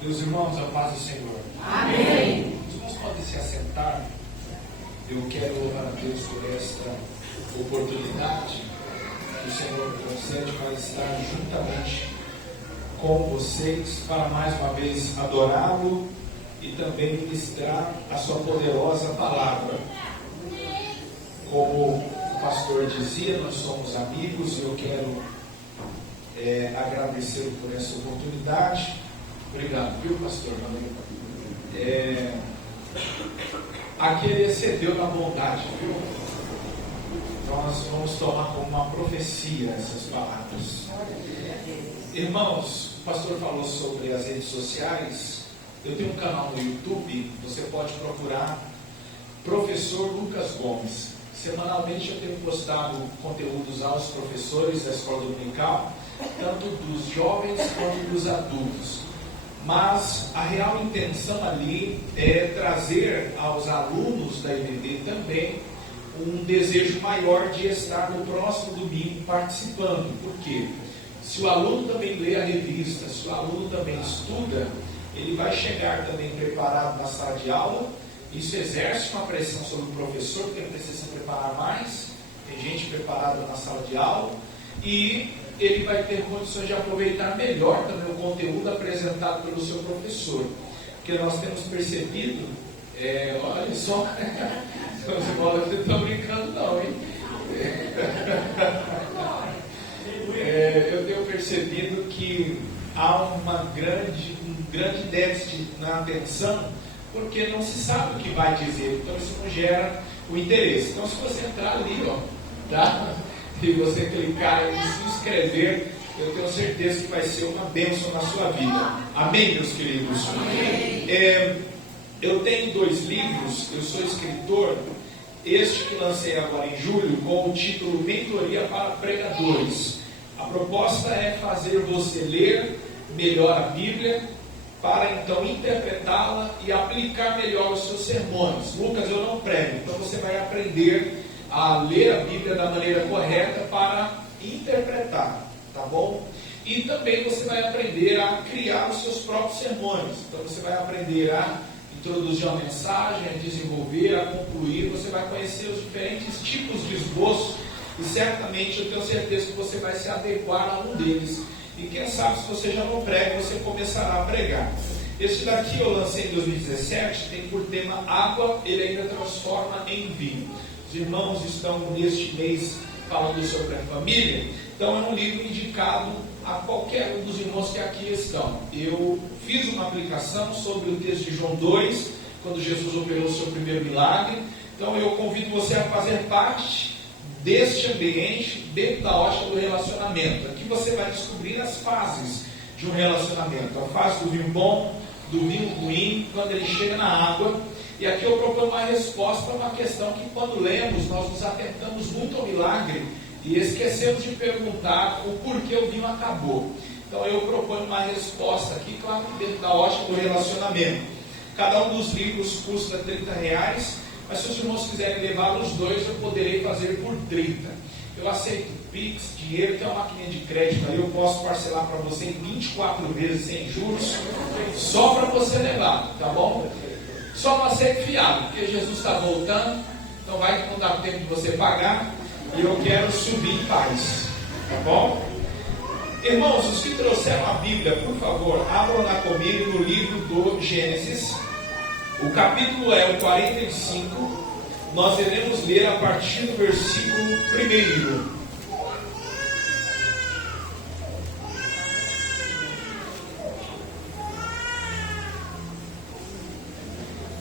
Meus irmãos, a paz do Senhor. Amém. Os irmãos podem se assentar. Eu quero louvar a Deus por esta oportunidade que o Senhor me concede para estar juntamente com vocês, para mais uma vez adorá-lo e também ministrar a sua poderosa palavra. Como o pastor dizia, nós somos amigos e eu quero agradecer por essa oportunidade. Obrigado, viu, pastor? Aqui ele excedeu na bondade, viu? Nós vamos tomar como uma profecia essas palavras. Irmãos, o pastor falou sobre as redes sociais. Eu tenho um canal no YouTube, você pode procurar Professor Lucas Gomes. Semanalmente eu tenho postado conteúdos aos professores da escola dominical, tanto dos jovens quanto dos adultos. Mas a real intenção ali é trazer aos alunos da IBD também um desejo maior de estar no próximo domingo participando. Por quê? Se o aluno também lê a revista, se o aluno também estuda, ele vai chegar também preparado na sala de aula. Isso exerce uma pressão sobre o professor, porque ele precisa se preparar mais. Tem gente preparada na sala de aula. E ele vai ter condições de aproveitar melhor também o conteúdo apresentado pelo seu professor. Porque nós temos percebido, olha só, vocês não estão brincando não, hein? Eu tenho percebido que há um grande déficit na atenção, porque não se sabe o que vai dizer, então isso não gera o interesse. Então se você entrar ali, tá? E você clicar em se inscrever, eu tenho certeza que vai ser uma bênção na sua vida. Amém, meus queridos? Amém. Eu tenho 2 livros, eu sou escritor. Este que lancei agora em julho, com o título Mentoria para Pregadores. A proposta é fazer você ler melhor a Bíblia, para então interpretá-la e aplicar melhor os seus sermões. Lucas, eu não prego, então você vai aprender a ler a Bíblia da maneira correta para interpretar, tá bom? E também você vai aprender a criar os seus próprios sermões. Então você vai aprender a introduzir uma mensagem, a desenvolver, a concluir. Você vai conhecer os diferentes tipos de esboço e certamente eu tenho certeza que você vai se adequar a um deles. E quem sabe, se você já não prega, você começará a pregar. Esse daqui eu lancei em 2017, tem por tema Água, ele ainda transforma em vinho. Os irmãos estão neste mês falando sobre a família, então é um livro indicado a qualquer um dos irmãos que aqui estão. Eu fiz uma aplicação sobre o texto de João 2, quando Jesus operou o seu primeiro milagre. Então eu convido você a fazer parte deste ambiente dentro da ótica do relacionamento. Aqui você vai descobrir as fases de um relacionamento. A fase do vinho bom, do vinho ruim, quando ele chega na água. E aqui eu proponho uma resposta a uma questão que quando lemos, nós nos atentamos muito ao milagre e esquecemos de perguntar o porquê o vinho acabou. Então eu proponho uma resposta aqui, claro, dentro da ótica do relacionamento. Cada um dos livros custa R$30, mas se os irmãos quiserem levar os 2, eu poderei fazer por 30. Eu aceito Pix, dinheiro, tem uma maquininha de crédito aí, eu posso parcelar para você em 24 vezes sem juros, só para você levar, tá bom? Só não aceito fiado, porque Jesus está voltando, então vai que não dá tempo de você pagar, e eu quero subir em paz, tá bom? Irmãos, os que trouxeram a Bíblia, por favor, abram lá comigo no livro do Gênesis. O capítulo é o 45, nós iremos ler a partir do versículo 1.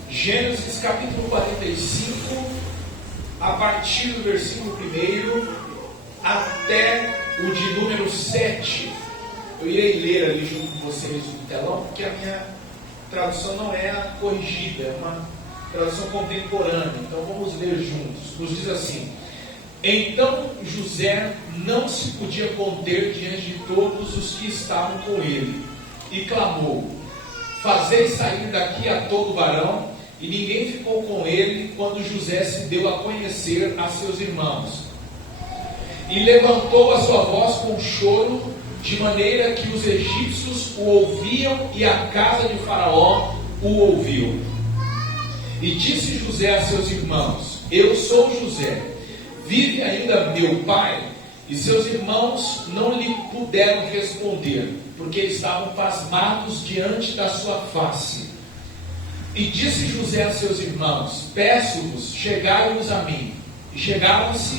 Gênesis capítulo 45, a partir do versículo 1 até o de número 7. Eu irei ler ali junto com vocês no telão, porque a minha tradução não é a corrigida, é uma tradução contemporânea. Então vamos ler juntos. Nos diz assim: Então José não se podia conter diante de todos os que estavam com ele, e clamou: Fazei sair daqui a todo varão. E ninguém ficou com ele quando José se deu a conhecer a seus irmãos. E levantou a sua voz com choro, de maneira que os egípcios o ouviam e a casa de Faraó o ouviu. E disse José a seus irmãos: eu sou José, vive ainda meu pai? E seus irmãos não lhe puderam responder, porque estavam pasmados diante da sua face. E disse José a seus irmãos: peço-vos, chegai-vos a mim. E chegaram-se.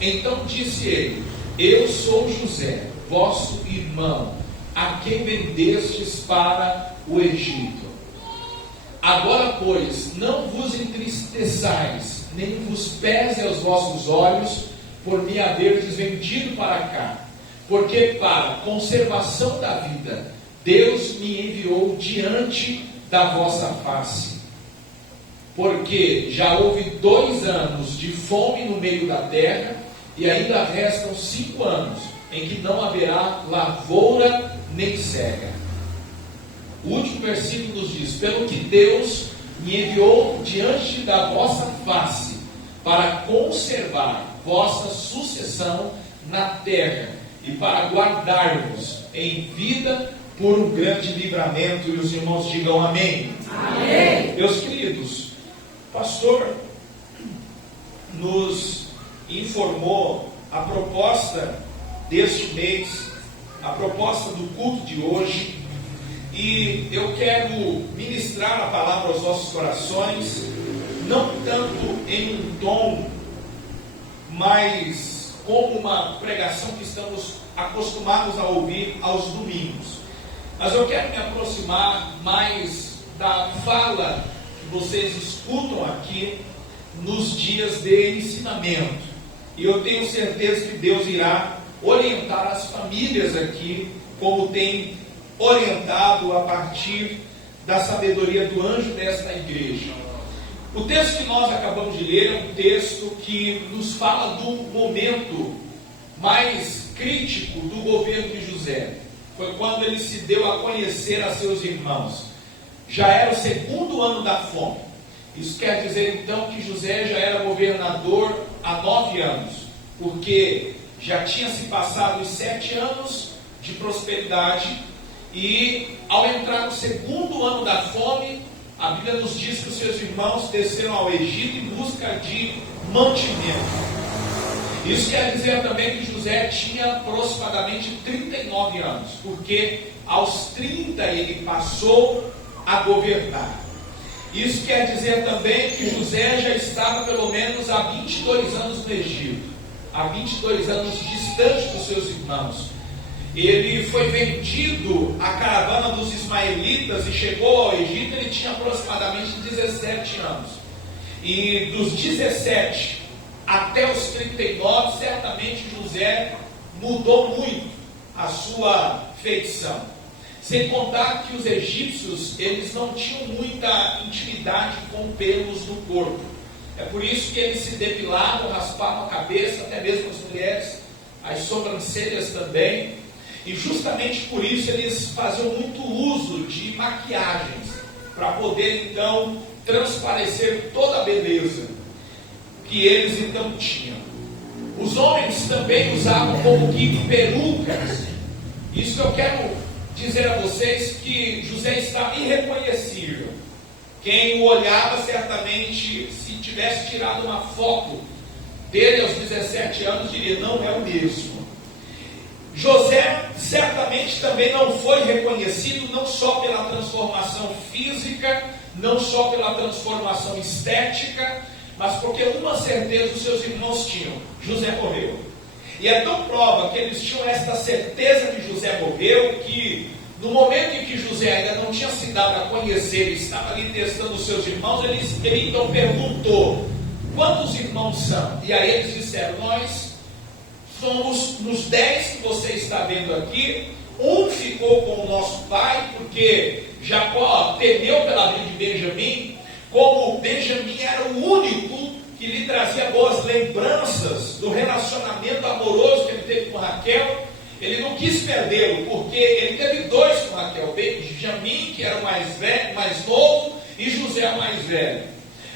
Então disse ele: eu sou José, vosso irmão, a quem vendestes para o Egito. Agora, pois, não vos entristeçais, nem vos pese aos vossos olhos, por me haverdes vendido para cá, porque para conservação da vida, Deus me enviou diante da vossa face. Porque já houve 2 anos de fome no meio da terra, e ainda restam 5 anos, em que não haverá lavoura nem cega. O último versículo nos diz: pelo que Deus me enviou diante da vossa face, para conservar vossa sucessão na terra, e para guardar-vos em vida por um grande livramento. E os irmãos digam amém. Amém. Meus queridos, o pastor nos informou a proposta deste mês, a proposta do culto de hoje, e eu quero ministrar a palavra aos nossos corações, não tanto em um tom, mas como uma pregação que estamos acostumados a ouvir aos domingos. Mas eu quero me aproximar mais da fala que vocês escutam aqui nos dias de ensinamento. E eu tenho certeza que Deus irá orientar as famílias aqui, como tem orientado a partir da sabedoria do anjo desta igreja. O texto que nós acabamos de ler é um texto que nos fala do momento mais crítico do governo de José. Foi quando ele se deu a conhecer a seus irmãos. Já era o 2º ano da fome. Isso quer dizer então que José já era governador há 9 anos, porque já tinha se passado os 7 anos de prosperidade, e ao entrar no 2º ano da fome, a Bíblia nos diz que os seus irmãos desceram ao Egito em busca de mantimento. Isso quer dizer também que José tinha aproximadamente 39 anos, porque aos 30 ele passou a governar. Isso quer dizer também que José já estava pelo menos há 22 anos no Egito, há 22 anos distante dos seus irmãos. Ele foi vendido à caravana dos ismaelitas e chegou ao Egito. Ele tinha aproximadamente 17 anos. E dos 17 até os 39, certamente José mudou muito a sua feição. Sem contar que os egípcios, eles não tinham muita intimidade com pelos do corpo. É por isso que eles se depilavam, raspavam a cabeça, até mesmo as mulheres, as sobrancelhas também. E justamente por isso eles faziam muito uso de maquiagens, para poder então transparecer toda a beleza que eles então tinham. Os homens também usavam como que perucas. Isso que eu quero dizer a vocês, que José está irreconhecível. Quem o olhava certamente, se tivesse tirado uma foto dele aos 17 anos, diria: não é o mesmo. José certamente também não foi reconhecido, não só pela transformação física, não só pela transformação estética, mas porque uma certeza os seus irmãos tinham: José morreu. E é tão prova que eles tinham esta certeza de José morreu, que no momento em que José ainda não tinha se dado a conhecer, estava ali testando os seus irmãos, ele então perguntou: quantos irmãos são? E aí eles disseram: nós somos nos 10 que você está vendo aqui. Um ficou com o nosso pai, porque Jacó temeu pela vida de Benjamim. Como Benjamim era o único que lhe trazia boas lembranças do relacionamento amoroso que ele teve com Raquel, ele não quis perdê-lo, porque ele teve 2 com Raquel: Benjamim, que era o mais velho, mais novo, e José, o mais velho.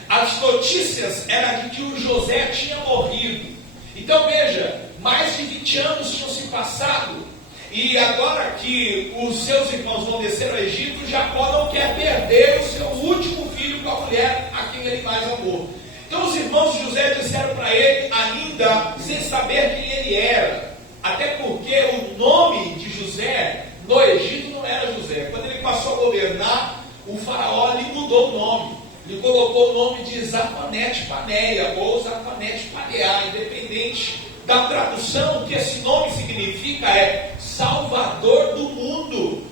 As notícias eram de que o José tinha morrido. Então veja, mais de 20 anos tinham se passado, e agora que os seus irmãos vão descer ao Egito, Jacó não quer perder o seu último filho com a mulher a quem ele mais amou. Então os irmãos de José disseram para ele, ainda sem saber quem ele era, até porque o nome de José no Egito não era José. Quando ele passou a governar, o faraó lhe mudou o nome, lhe colocou o nome de Zafanete Paneia ou Zafanete Paneá, independente da tradução. O que esse nome significa é Salvador do mundo.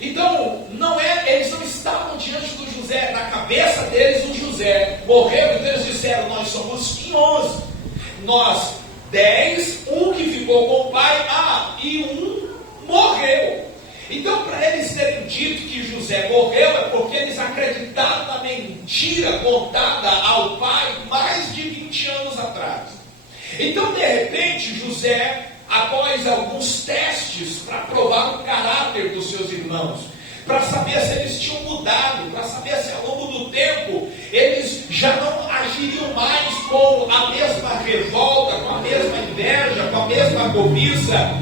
Então, eles não estavam diante do José, na cabeça deles o José morreu, então eles disseram, nós somos em 11, nós 10, um que ficou com o pai, e um morreu. Então, para eles terem dito que José morreu, é porque eles acreditaram na mentira contada ao pai mais de 20 anos atrás. Então, de repente, José, após alguns testes para provar o caráter dos seus irmãos, para saber se eles tinham mudado, para saber se ao longo do tempo eles já não agiriam mais com a mesma revolta, com a mesma inveja, com a mesma cobiça.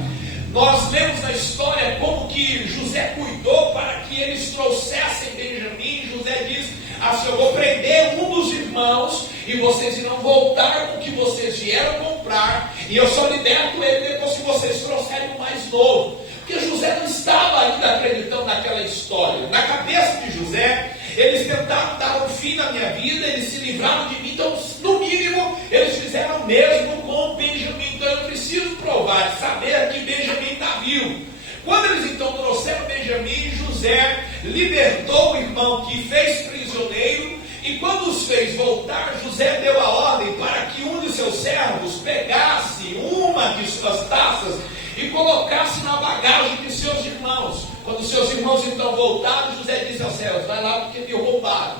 Nós lemos na história como que José cuidou para que eles trouxessem Benjamim. José diz, assim, eu vou prender um dos irmãos e vocês irão voltar com o que vocês vieram comprar, e eu só liberto ele depois que vocês trouxerem o mais novo. Porque José não estava ainda acreditando naquela história. Na cabeça de José, eles tentaram dar um fim na minha vida, eles se livraram de mim, então no mínimo eles fizeram o mesmo com Benjamim. Então eu preciso provar, saber que Benjamim está vivo. Quando eles então trouxeram Benjamim, José libertou o irmão que fez prisioneiro, e quando os fez voltar, José deu a ordem para que um de seus servos pegasse uma de suas taças e colocasse na bagagem de seus irmãos. Quando seus irmãos então voltaram, José disse aos servos, vai lá porque me roubaram.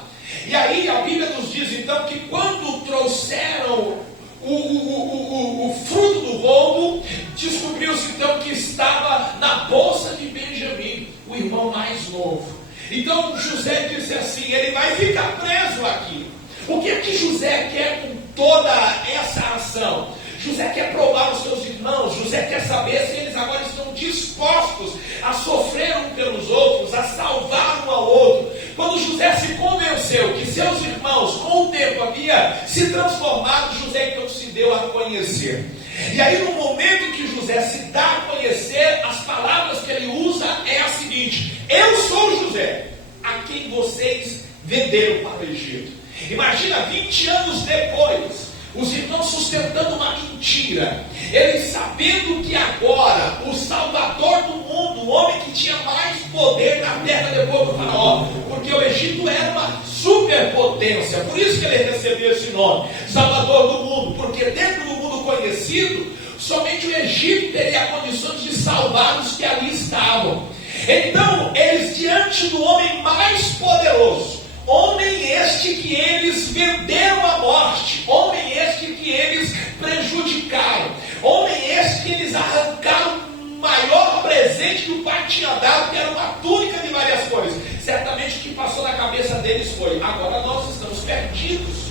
E aí a Bíblia nos diz então que quando trouxeram o fruto do roubo, descobriu-se então que estava na bolsa de Benjamim, o irmão mais novo. Então José disse assim, ele vai ficar preso aqui. O que é que José quer com toda essa ação? José quer provar os seus irmãos, José quer saber se eles agora estão dispostos a sofrer um pelos outros, a salvar um ao outro. Quando José se convenceu que seus irmãos com o tempo havia se transformado, José então se deu a conhecer. E aí no momento que José se dá a conhecer, as palavras que ele usa é a seguinte, eu sou José, a quem vocês venderam para o Egito. Imagina 20 anos depois, os irmãos sustentando uma mentira, eles sabendo que agora o Salvador do mundo, o homem que tinha mais poder na terra depois do faraó, porque o Egito era uma superpotência, por isso que ele recebeu esse nome, Salvador do mundo, porque dentro do mundo conhecido, somente o Egito teria condições de salvar os que ali estavam. Então, eles diante do homem mais poderoso, homem este que eles venderam à morte, homem este que eles prejudicaram, homem este que eles arrancaram o maior presente que o pai tinha dado, que era uma túnica de várias coisas. Certamente o que passou na cabeça deles foi, agora nós estamos perdidos,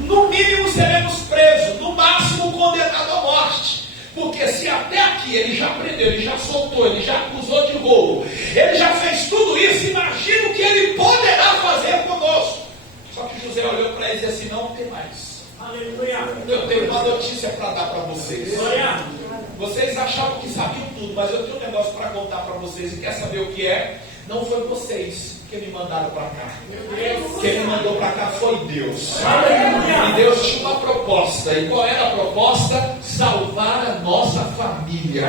no mínimo seremos presos, no máximo condenados à morte. Porque se até aqui ele já prendeu, ele já soltou, ele já acusou de roubo, ele já fez tudo isso, imagina o que ele poderá fazer conosco. Só que José olhou para eles e disse assim, não tem mais. Aleluia. Eu tenho uma notícia para dar para vocês. Aleluia. Vocês achavam que sabiam tudo, mas eu tenho um negócio para contar para vocês, e quer saber o que é? Não foi vocês que me mandaram para cá. Quem me mandou para cá foi Deus. E Deus tinha uma proposta. E qual era a proposta? Salvar a nossa família.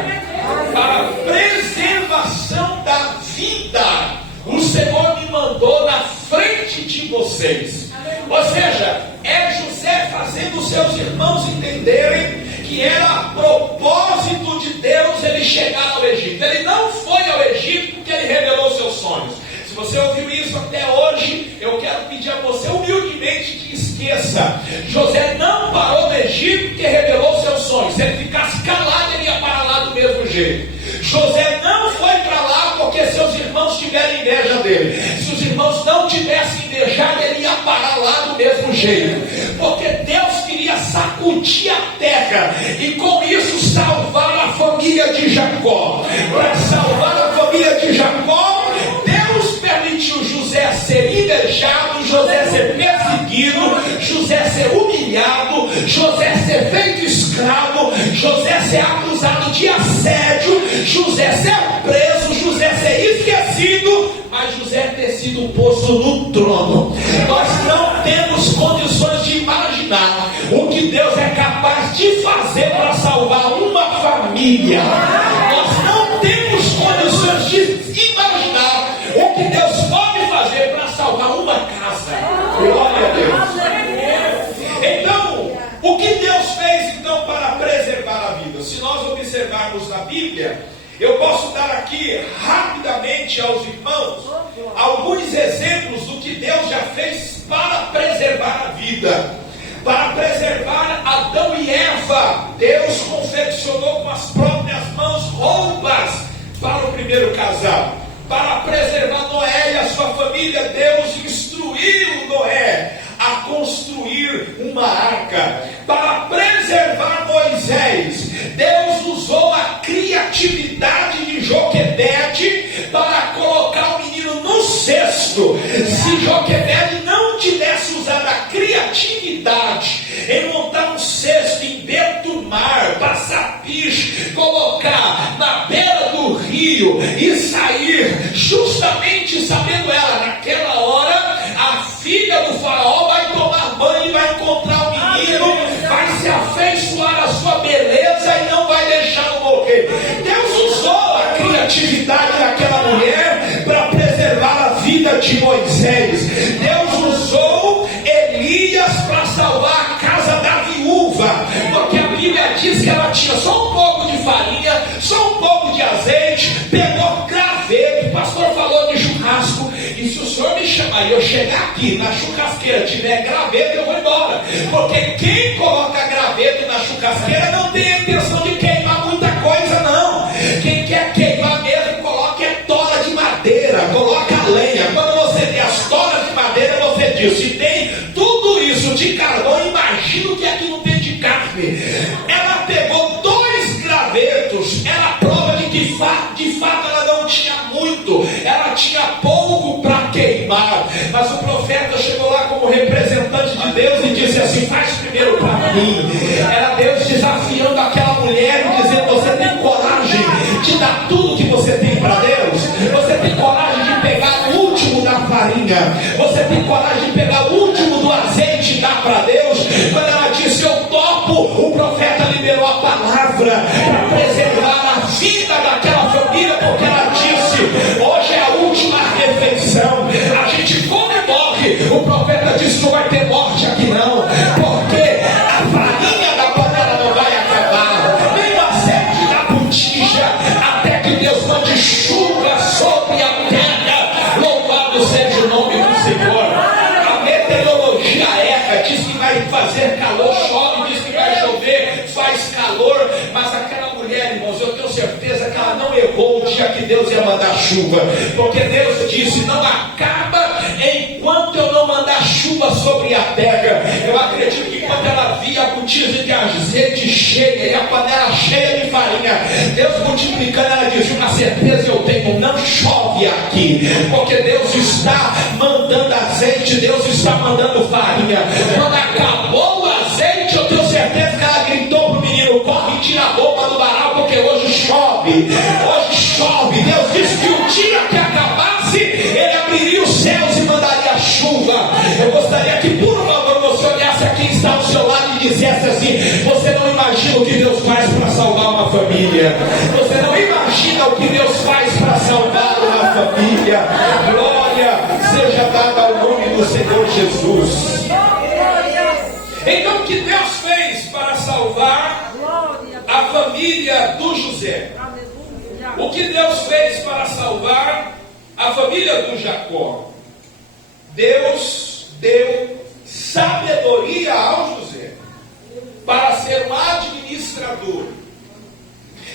Para a preservação da vida, o Senhor me mandou na frente de vocês. Ou seja, é José fazendo os seus irmãos entenderem que era propósito de Deus ele chegar ao Egito. Ele não foi ao Egito porque ele revelou seus sonhos. Se você ouviu isso até hoje, eu quero pedir a você humildemente que esqueça. José não parou no Egito porque revelou seus sonhos. Se ele ficasse calado, ele ia para lá do mesmo jeito. José não foi para lá porque seus irmãos tiveram inveja dele. Se os irmãos não tivessem invejado, ele ia parar lá do mesmo jeito. Porque Deus queria sacudir a terra e com isso salvar a família de Jacó. Para salvar a família de Jacó, Deus permitiu José ser invejado, José ser perseguido, José ser humilhado, José ser feito escravo, José ser acusado de assédio, José ser preso, José ser esquecido, mas José ter sido posto no trono. Nós não temos condições de imaginar o que Deus é capaz de fazer para salvar uma família. Nós não temos condições de imaginar o que Deus pode fazer para salvar uma casa. Glória a Deus. Então, o que Deus fez então para preservar a vida? Se nós observarmos na Bíblia, eu posso dar aqui rapidamente aos irmãos alguns exemplos do que Deus já fez para preservar a vida. Para preservar Adão e Eva, Deus confeccionou com as próprias mãos roupas para o primeiro casal. Para preservar Noé e a sua família, Deus instruiu Noé a construir uma arca. Para preservar Moisés, Deus usou a criatividade de Joquebede para colocar o menino no cesto. Se Joquebede não tivesse usado a criatividade em montar um cesto em beira do mar, passar piche, colocar na beira do rio e sair, justamente sabendo ela, naquela hora, a filha do faraó vai tomar banho e vai encontrar o menino, vai se afeiçoar à sua beleza e não vai deixá-lo morrer. Deus usou a criatividade daquela mulher para preservar a vida de Moisés. Deus usou Elias para salvar a casa da viúva, porque a Bíblia diz que ela tinha só um pouco de farinha, só um pouco de azeite, pegou graveto. O pastor falou de churrasco, e se o senhor me chamar e eu chegar aqui na churrasqueira tiver graveto, eu vou embora, porque quem coloca graveto na churrasqueira não tem a intenção de queimar muita coisa, não. Quem quer queimar mesmo, coloca tora de madeira, coloca a lenha. Quando você tem as toras de madeira, você diz: se tem tudo isso de carvão, imagina o que aqui não tem de carne. Ela pegou 2 gravetos, era prova de que de fato ela não tinha muito, ela tinha pouco para queimar. Mas o profeta chegou lá como representante de Deus e disse assim: faz primeiro para mim. Era Deus desafiando aquela mulher e dizendo: você tem coragem de dar tudo que você tem para Deus? Você tem coragem de pegar o último da farinha? Você tem coragem de pegar o último do azeite e dar para Deus? Quando ela disse: eu topo, o profeta liberou a palavra para preservar a vida daquela família, porque ela disse: hoje é a última refeição, a gente come e morre. O profeta disse: não vai ter morte aqui não, porque a farinha da panela não vai acabar, nem o azeite da botija, até que Deus mande chuva sobre a terra. Louvado seja o nome do Senhor. A meteorologia diz que vai fazer calor, chove, diz que vai chover, faz calor, mas aquela mulher, irmãos, eu tenho certeza que ela não errou o dia que Deus ia mandar chuva, porque Deus disse: não acaba enquanto eu não mandar chuva sobre a terra. Eu acredito que quando ela via a botija de azeite cheia e a panela cheia de farinha, Deus multiplicando, ela disse: uma certeza eu tenho, não chove aqui, porque Deus está mandando azeite, Deus está mandando farinha. Quando acabou o azeite, eu tenho certeza que ela gritou para o menino: corre e tira a roupa do varal, porque hoje chove, hoje chove. Deus disse que o dia que acabasse, Ele abriria os céus e mandaria chuva. Eu gostaria que, por favor, você olhasse a quem está ao seu lado e dissesse assim: você não imagina o que Deus faz para salvar uma família. Você não imagina o que Deus faz para salvar uma família. Glória seja dada ao nome do Senhor Jesus. Então, o que Deus fez para salvar a família do José? O que Deus fez para salvar a família do Jacó? Deus deu sabedoria ao José para ser um administrador.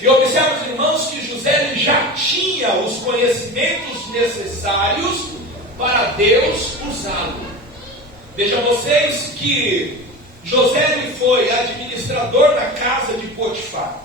E observe, irmãos, que José ele já tinha os conhecimentos necessários para Deus usá-lo. Vejam vocês que José ele foi administrador da casa de Potifar.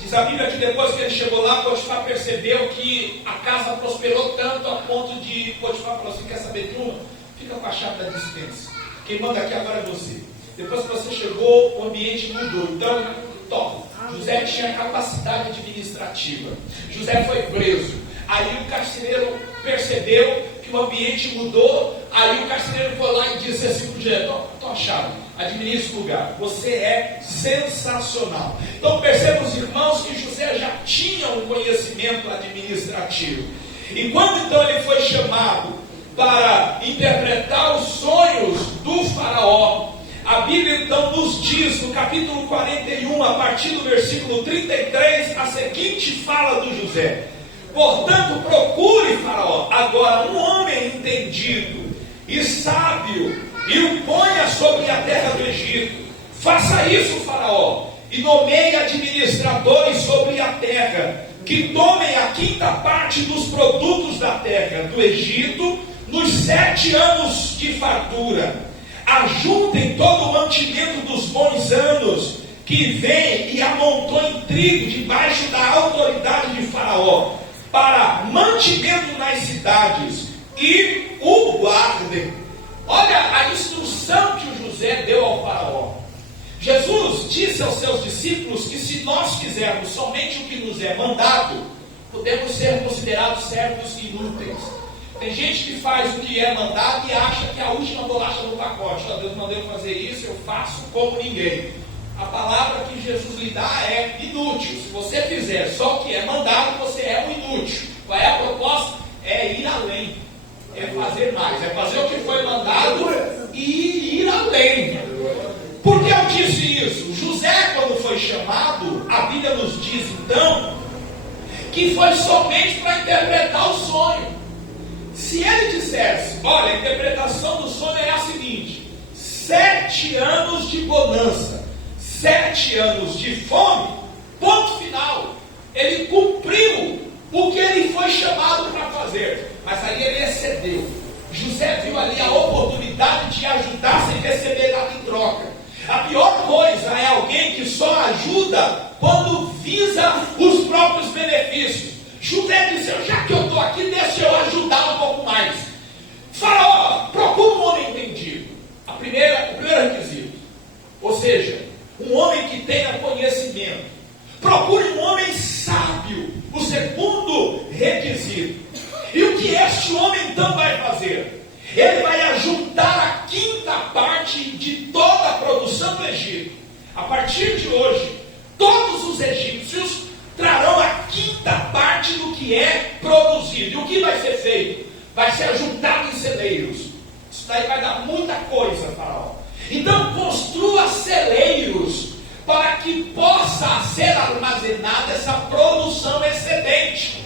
Diz a Bíblia que depois que ele chegou lá, Potifar percebeu que a casa prosperou tanto a ponto de Potifar falou assim: quer saber de uma? Fica com a chave da dispensa. Quem manda aqui agora é você. Depois que você chegou, o ambiente mudou. Então, toma. José tinha capacidade administrativa. José foi preso. Aí o carcereiro percebeu que o ambiente mudou. Aí o carcereiro foi lá e disse assim para o José: toma a chave, administra o lugar. Você é sensacional. Então percebam os irmãos que José já tinha um conhecimento administrativo. E quando então ele foi chamado para interpretar os sonhos do faraó, a Bíblia então nos diz no capítulo 41, a partir do versículo 33, a seguinte fala do José: portanto procure, faraó, agora um homem entendido e sábio, e o ponha sobre a terra do Egito. Faça isso, faraó, e nomeie administradores sobre a terra, que tomem a quinta parte dos produtos da terra do Egito nos 7 anos de fartura. Ajuntem todo o mantimento dos bons anos que vem e amontoem trigo debaixo da autoridade de faraó, para mantimento nas cidades, e o guardem. Olha a instrução que o José deu ao faraó. Jesus disse aos seus discípulos que se nós fizermos somente o que nos é mandado, podemos ser considerados servos inúteis. Tem gente que faz o que é mandado e acha que é a última bolacha do pacote. Deus mandou eu fazer isso, eu faço como ninguém. A palavra que Jesus lhe dá é inútil. Se você fizer só o que é mandado, você é um inútil. Qual é a proposta? É ir além, é fazer mais, é fazer o que foi mandado e ir além. Por que eu disse isso? José, quando foi chamado, a Bíblia nos diz então que foi somente para interpretar o sonho. Se ele dissesse: olha, a interpretação do sonho é a seguinte: 7 anos de bonança, 7 anos de fome, ponto final. Ele cumpriu o que ele foi chamado para fazer. Mas aí ele excedeu. José viu ali a oportunidade de ajudar sem receber nada em troca. A pior coisa é alguém que só ajuda quando visa os próprios benefícios. José disse: já que eu estou aqui, deixa eu ajudar um pouco mais. Faraó, procura um homem entendido. O primeiro requisito. Ou seja, um homem que tenha conhecimento. Procure um homem sábio. O segundo requisito. E o que este homem então vai fazer? Ele vai ajuntar a quinta parte de toda a produção do Egito. A partir de hoje, todos os egípcios trarão a quinta parte do que é produzido. E o que vai ser feito? Vai ser ajuntado em celeiros. Isso daí vai dar muita coisa, faraó. Então construa celeiros para que possa ser armazenada essa produção excedente.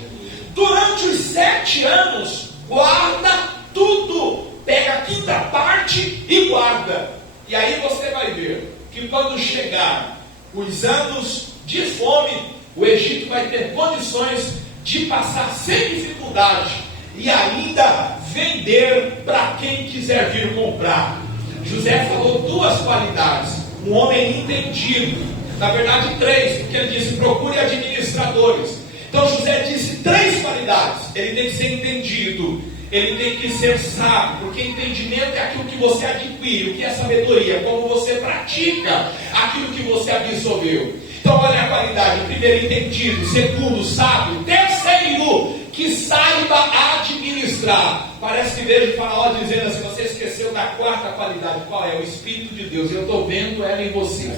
Durante os 7 anos, guarda tudo. Pega a quinta parte e guarda. E aí você vai ver que quando chegar os anos de fome, o Egito vai ter condições de passar sem dificuldade e ainda vender para quem quiser vir comprar. José falou 2 qualidades: um homem entendido, na verdade 3, porque ele disse: procure administradores. Então José disse 3 qualidades: ele tem que ser entendido, ele tem que ser sábio, porque entendimento é aquilo que você adquire. O que é sabedoria? Como você pratica aquilo que você absorveu. Então olha a qualidade: primeiro, entendido; segundo, sábio; terceiro, que saiba administrar. Parece que vejo o faraó dizendo assim: você esqueceu da 4ª qualidade. Qual é? O Espírito de Deus. Eu estou vendo ela em você.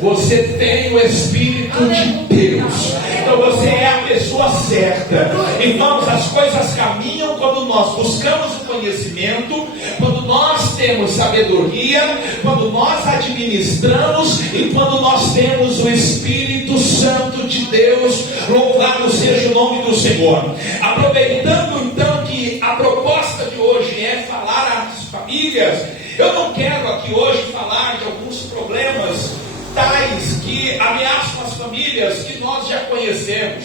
Você tem o Espírito de Deus. Então você é a pessoa certa. Irmãos, as coisas caminham quando nós buscamos o conhecimento, quando nós temos sabedoria, quando nós administramos e quando nós temos o Espírito Santo de Deus. Louvado seja o nome do Senhor. Aproveitando então que a proposta de hoje é falar às famílias, eu não quero aqui hoje falar de alguns problemas tais que ameaçam as famílias que nós já conhecemos,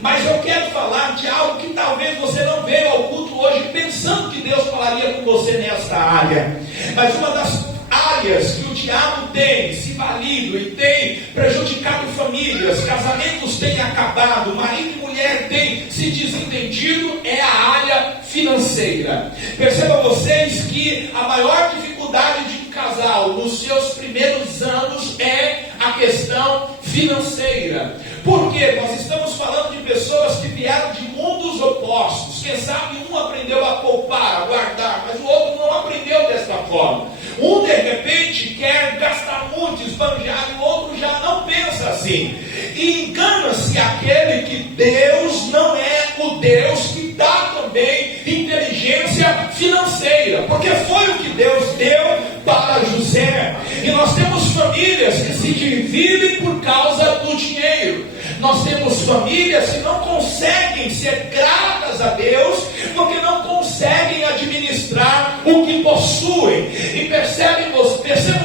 mas eu quero falar de algo que talvez você não veio ao culto hoje pensando que Deus falaria com você nesta área. Mas uma das áreas áreas que o diabo tem se valido e tem prejudicado famílias, casamentos têm acabado, marido e mulher têm se desentendido, é a área financeira. Percebam vocês que a maior dificuldade de um casal nos seus primeiros anos é a questão financeira. Porque nós estamos falando de pessoas que vieram de mundos opostos. Quem sabe um aprendeu a poupar, a guardar, mas o outro não aprendeu desta forma. Um de repente quer gastar muito, esbanjar, e o outro já não pensa assim. E engana-se aquele que Deus não é o Deus que dá também inteligência financeira. Porque foi o que Deus deu para José. E nós temos famílias que se dividem por causa do dinheiro. Nós temos famílias que não conseguem ser gratas a Deus porque não conseguem administrar o que possuem. E percebam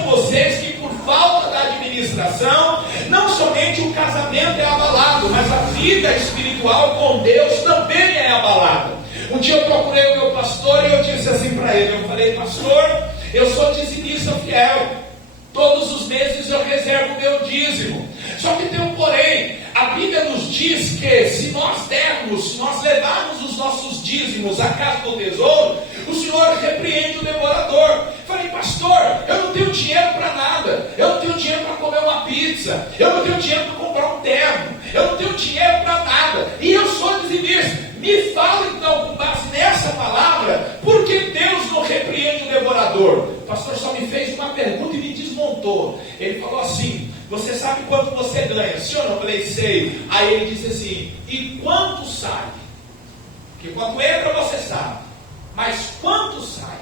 vocês que por falta da administração, não somente o casamento é abalado, mas a vida espiritual com Deus também é abalada. Um dia eu procurei o meu pastor e eu disse assim para ele, eu falei: pastor, eu sou dizimista fiel, todos os meses eu reservo o meu dízimo. Só que tem um porém, a Bíblia nos diz que se nós levarmos os nossos dízimos à casa do tesouro, o Senhor repreende o devorador. Falei: pastor, eu não tenho dinheiro para nada, eu não tenho dinheiro para comer uma pizza, eu não tenho dinheiro para comprar um terno, eu não tenho dinheiro para nada, e eu sou dizimista. Me fala então, com base nessa palavra, por que Deus não repreende o devorador? O pastor só me fez uma pergunta e me desmontou. Ele falou assim: você sabe quanto você ganha? Sim ou não? Eu falei: sei. Aí ele disse assim: e quanto sai? Porque quanto entra você sabe, mas quanto sai?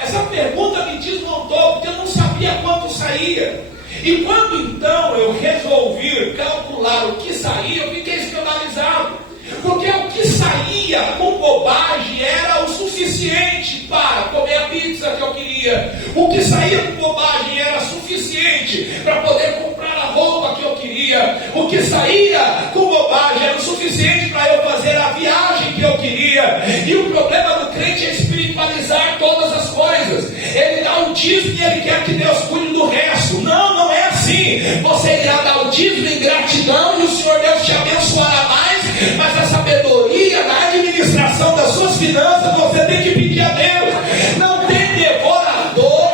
Essa pergunta me desmontou, porque eu não sabia quanto saía. E quando então eu resolvi calcular o que saía, eu fiquei escandalizado. Porque o que saía com bobagem era o suficiente para comer a pizza que eu queria. O que saía com bobagem era suficiente para poder comprar a roupa que eu queria. O que saía com bobagem era o suficiente para eu fazer a viagem que eu queria. E o problema do crente é espiritualizar todas as coisas. Ele dá o dízimo e ele quer que Deus cuide do resto. Não, não é assim. Você irá dar o dízimo em gratidão e o Senhor Deus te abençoará mais. Mas a sabedoria na administração das suas finanças você tem que pedir a Deus. Não tem devorador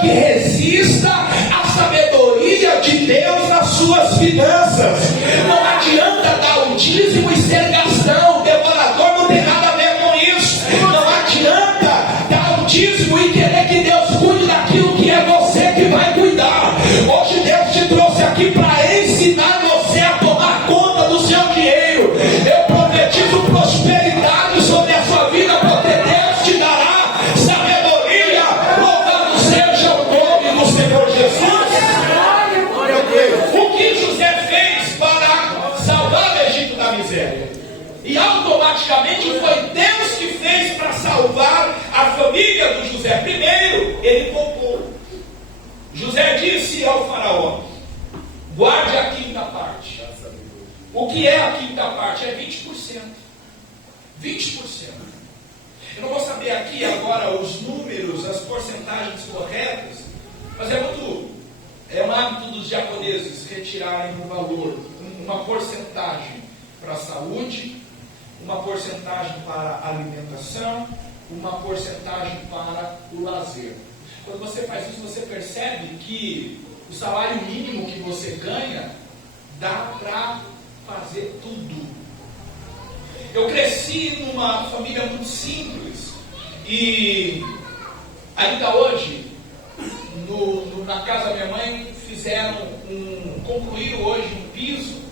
que resista à sabedoria de Deus nas suas finanças. Não adianta dar o dízimo e ser gastão. O devorador não tem nada a ver com isso. Não adianta dar o dízimo e querer que Deus cuide daquilo que é você que vai cuidar. Hoje Deus te trouxe aqui para ensinar você a tomar conta do seu dinheiro. Eu profetizo prosperidade sobre a sua vida, porque Deus te dará sabedoria. Louvado seja o nome do Senhor Jesus. O que José fez para salvar o Egito da miséria? E automaticamente foi Deus que fez para salvar a família do José. Primeiro, ele poupou. José disse ao faraó: guarde a quinta parte. O que é a quinta parte? É 20%. 20%. Eu não vou saber aqui agora os números, as porcentagens corretas, mas é um hábito dos japoneses retirarem um valor, uma porcentagem para a saúde, uma porcentagem para a alimentação, uma porcentagem para o lazer. Quando você faz isso, você percebe que o salário mínimo que você ganha dá para fazer tudo. Eu cresci numa família muito simples e ainda hoje, na casa da minha mãe, concluíram hoje um piso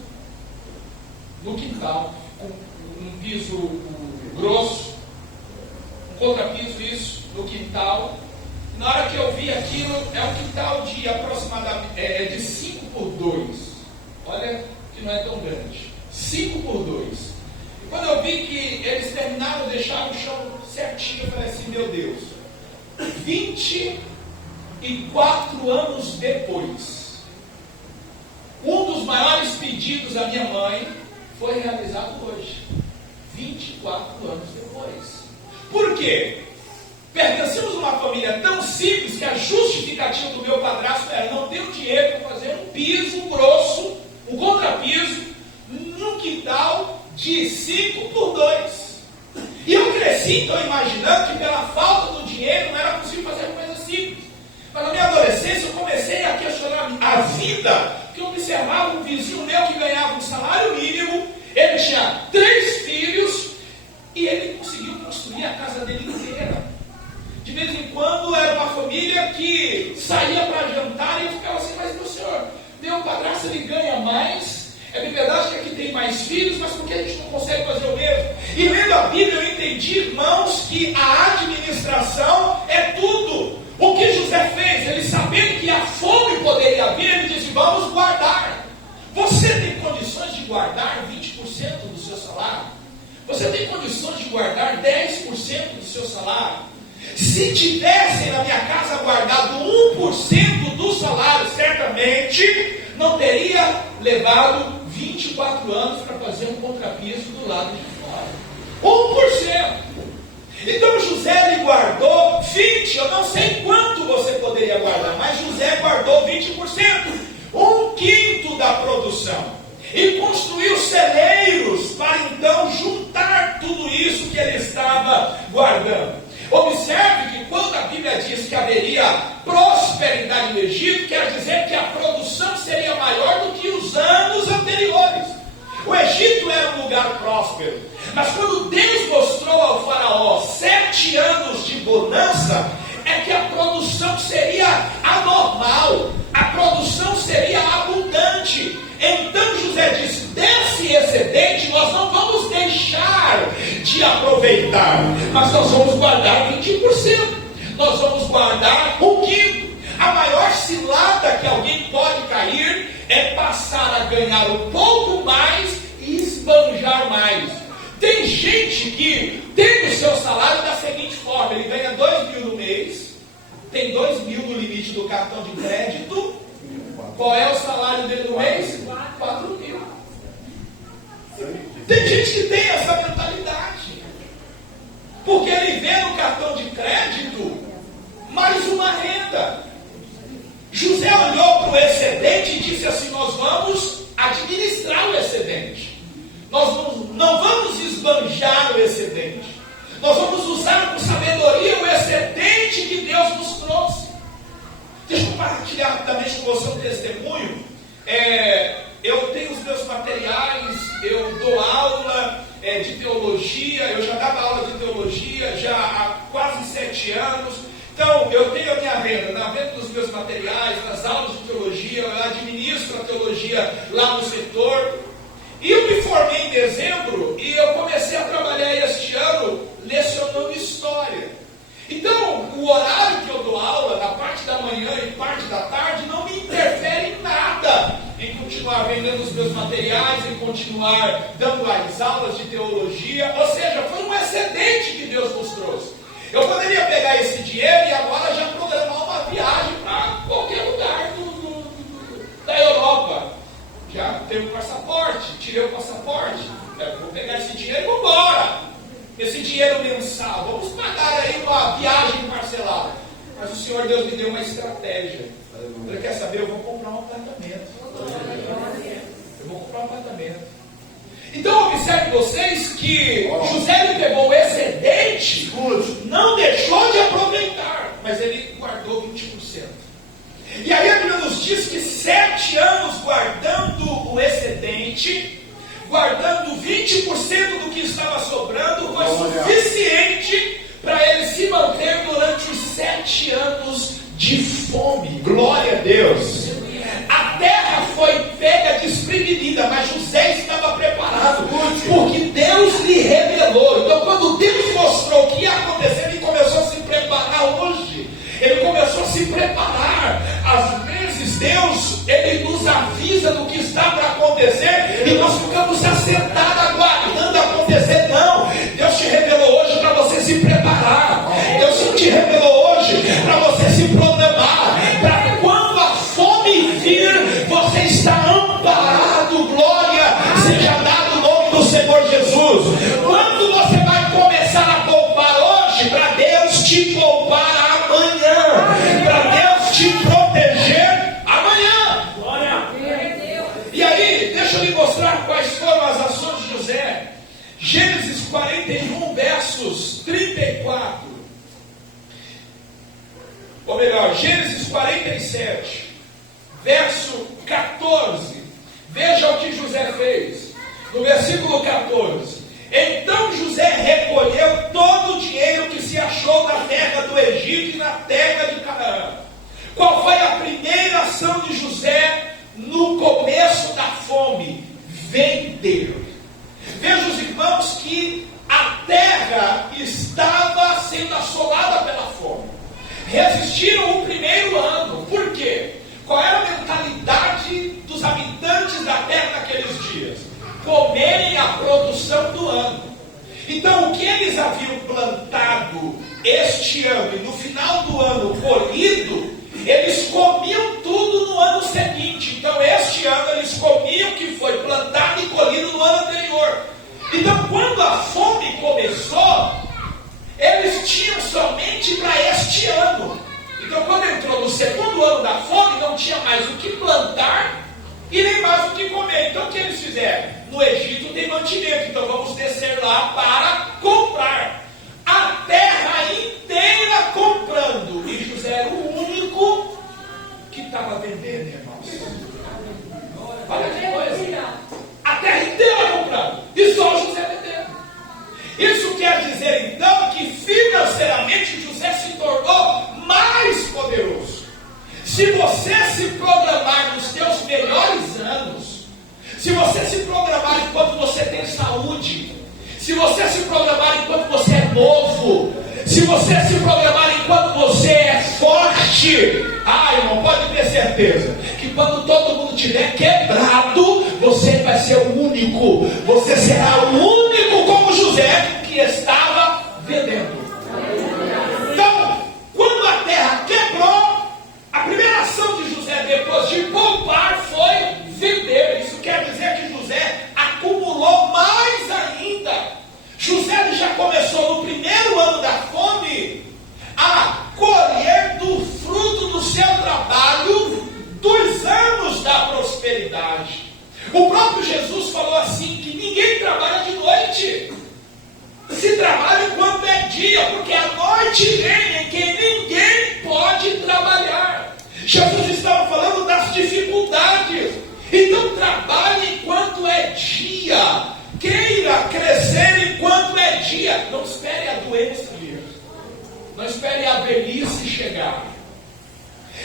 no quintal, um piso grosso, um contrapiso, isso, no quintal. Na hora que eu vi aquilo, é um quintal de aproximadamente de 5 por 2. Olha que não é tão grande. 5 por 2. E quando eu vi que eles terminaram, deixaram o chão certinho, eu falei assim: meu Deus, 24 anos depois, um dos maiores pedidos da minha mãe foi realizado hoje. 24 anos depois. Por quê? pertencemos a uma família tão simples que a justificativa do meu padrasto era: não tenho dinheiro para fazer um piso grosso, um contrapiso, num quintal de 5x2. E eu cresci então imaginando que pela falta do dinheiro não era possível fazer coisas simples. Mas na minha adolescência eu comecei a questionar a vida, que eu observava um vizinho meu que ganhava um salário mínimo, ele tinha 3 filhos e ele conseguiu construir a casa dele inteira. De vez em quando era uma família que saía para jantar e eu ficava assim: mas meu senhor, meu padrasto ele ganha mais. É verdade que aqui tem mais filhos, mas por que a gente não consegue fazer o mesmo? E lendo a Bíblia eu entendi, irmãos, que a administração é tudo. O que José fez? Ele sabendo que a fome poderia vir, ele disse: vamos guardar. Você tem condições de guardar 20% do seu salário? Você tem condições de guardar 10% do seu salário? Se tivessem na minha casa guardado 1% do salário, certamente não teria levado 24 anos para fazer um contrapiso do lado de fora. 1%. Então José ele guardou 20%. Eu não sei quanto você poderia guardar, mas José guardou 20%, 1/5 da produção. E construiu celeiros para então juntar tudo isso que ele estava guardando. Observe que quando a Bíblia diz que haveria prosperidade no Egito, quer dizer que a produção seria maior do que os anos anteriores. O Egito era um lugar próspero, mas quando Deus mostrou ao faraó 7 anos de bonança, é que a produção seria anormal, a produção seria abundante. Então José disse: desse excedente nós não vamos deixar de aproveitar, mas nós vamos guardar 20%, nós vamos guardar 1/5. A maior cilada que alguém pode cair é passar a ganhar um pouco mais e esbanjar mais. Tem gente que tem o seu salário da seguinte forma: ele ganha 2.000 no mês, tem 2.000 no limite do cartão de crédito. Qual é o salário dele no mês? 4.000. Tem gente que tem essa mentalidade, porque ele vê no cartão de crédito mais uma renda. José olhou para o excedente e disse assim: nós vamos administrar o excedente, nós não vamos esbanjar o excedente, nós vamos usar com sabedoria o excedente que Deus nos trouxe. Deixa eu compartilhar rapidamente com você um testemunho. Eu tenho os meus materiais, eu dou aula de teologia, eu já dava aula de teologia já há quase 7 anos. Então, eu tenho a minha renda na venda dos meus materiais, nas aulas de teologia, eu administro a teologia lá no setor. E eu me formei em dezembro e eu comecei a trabalhar este ano lecionando história. Então, o horário que eu dou aula, na parte da manhã e parte da tarde, não me interfere em nada em continuar vendendo os meus materiais, em continuar dando as aulas de teologia. Ou seja, foi um excedente que Deus nos trouxe. Eu poderia pegar esse dinheiro e agora já programar uma viagem para qualquer lugar da Europa. Já tenho o passaporte, tirei o passaporte. Vou pegar esse dinheiro e vou embora. Esse dinheiro mensal, vamos pagar aí uma viagem parcelada. Mas o Senhor Deus me deu uma estratégia. Ele quer saber, eu vou comprar um apartamento. Eu vou comprar um apartamento. Então observe vocês que José ele pegou o excedente, não deixou de aproveitar, mas ele guardou 20%. E aí a Bíblia nos diz que 7 anos guardando o excedente, guardando 20% do que estava sobrando, foi suficiente para ele se manter durante os 7 anos de fome. Glória a Deus. A terra foi pega desprevenida, mas José estava preparado, porque Deus lhe revelou. Então quando Deus mostrou o que ia acontecer, ele começou a se preparar hoje. Ele começou a se preparar. Às vezes Deus, ele nos avisa do que está para acontecer e nós ficamos assentados aguardando acontecer. Não, Deus te revelou hoje para você se preparar. Deus te revelou hoje para você se programar, para quando a fome vir, você está amparado. Glória seja dado o nome do Senhor Jesus. Quando você vai começar a poupar hoje, para Deus te poupar, quais foram as ações de José. Gênesis 41, versos 34. Ou melhor, Gênesis 47, verso 14. Veja o que José fez. No versículo 14. Então José recolheu todo o dinheiro que se achou na terra do Egito e na terra de Canaã. Qual foi a primeira ação de José no começo da fome? Vender. Veja, os irmãos, que a terra estava sendo assolada pela fome. Resistiram o primeiro ano. Por quê? Qual era a mentalidade dos habitantes da terra naqueles dias? Comerem a produção do ano. Então, o que eles haviam plantado este ano e no final do ano colhido, eles comiam tudo no ano seguinte. Então, este ano eles comiam o que foi plantado e colhido no ano anterior. Então, quando a fome começou, eles tinham somente para este ano. Então, quando entrou no segundo ano da fome, não tinha mais o que plantar e nem mais o que comer. Então, o que eles fizeram? No Egito tem mantimento, então vamos descer lá para comprar. A terra inteira comprando. E José era o único que estava vendendo, irmãos. Olha que coisa. A terra inteira comprando. E só José vendendo. Isso quer dizer então que financeiramente José se tornou mais poderoso. Se você se programar nos teus melhores anos, se você se programar enquanto você tem saúde, se você se programar enquanto você é novo, se você se programar enquanto você é forte, irmão, pode ter certeza que quando todo mundo estiver quebrado, você vai ser o único, você será o único como José que estava vendendo. Então, quando a terra quebrou, a primeira ação de José depois de poupar foi vender. Isso quer dizer que José acumulou mais ainda. José já começou no primeiro ano da fome a colher do fruto do seu trabalho dos anos da prosperidade. O próprio Jesus falou assim, que ninguém trabalha de noite. Se trabalha enquanto é dia, porque a noite vem em que ninguém pode trabalhar. Jesus estava falando das dificuldades. Então trabalhe enquanto é dia. Queira crescer enquanto é dia. Não espere a doença vir. Não espere a velhice chegar.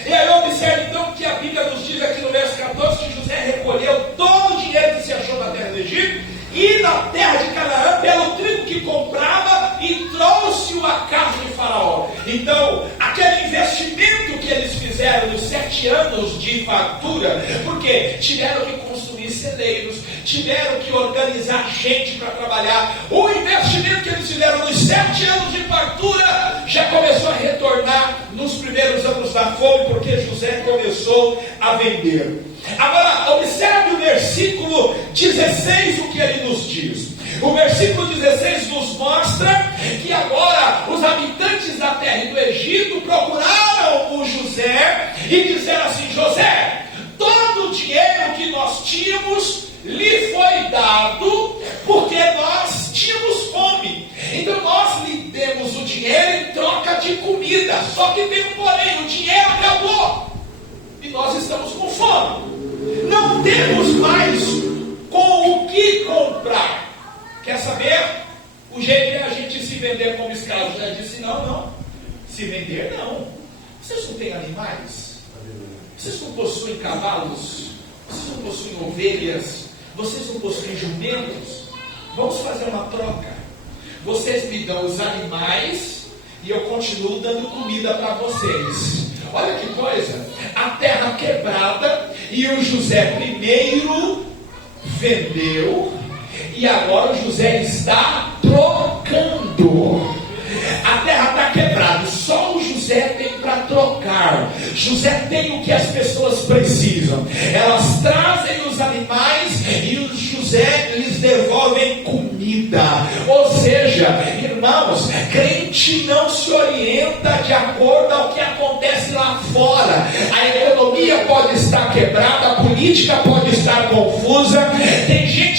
E aí observe então que a Bíblia nos diz aqui no verso 14 que José recolheu todo o dinheiro que se achou na terra do Egito e na terra de Canaã pelo trigo que comprava e trouxe-o à casa de Faraó. Então, aquele investimento que eles fizeram nos 7 anos de fartura, porque tiveram que construir celeiros, tiveram que organizar gente para trabalhar, o investimento que eles fizeram nos 7 anos de fartura já começou a retornar nos primeiros anos da fome, porque José começou a vender. Agora, observe o versículo 16, o que ele nos diz. O versículo 16 nos mostra que agora os habitantes da terra e do Egito procuraram o José e disseram assim: José, todo o dinheiro que nós tínhamos lhe foi dado porque nós tínhamos fome. Então nós lhe demos o dinheiro em troca de comida. Só que tem um porém, o dinheiro acabou e nós estamos com fome. Não temos mais com o que comprar. Quer saber? O jeito é a gente se vender como escravo. Já disse não. Se vender não. Vocês não têm animais? Vocês não possuem cavalos? Vocês não possuem ovelhas? Vocês não possuem jumentos? Vamos fazer uma troca. Vocês me dão os animais e eu continuo dando comida para vocês. Olha que coisa, a terra quebrada e o José primeiro vendeu e agora o José está trocando. A terra está quebrada, só o José tem para trocar. José tem o que as pessoas precisam. Elas trazem os animais e o José lhes devolvem comida. Ou seja, irmãos, crente não se orienta de acordo ao que acontece lá fora. A economia pode estar quebrada, a política pode estar confusa. Tem gente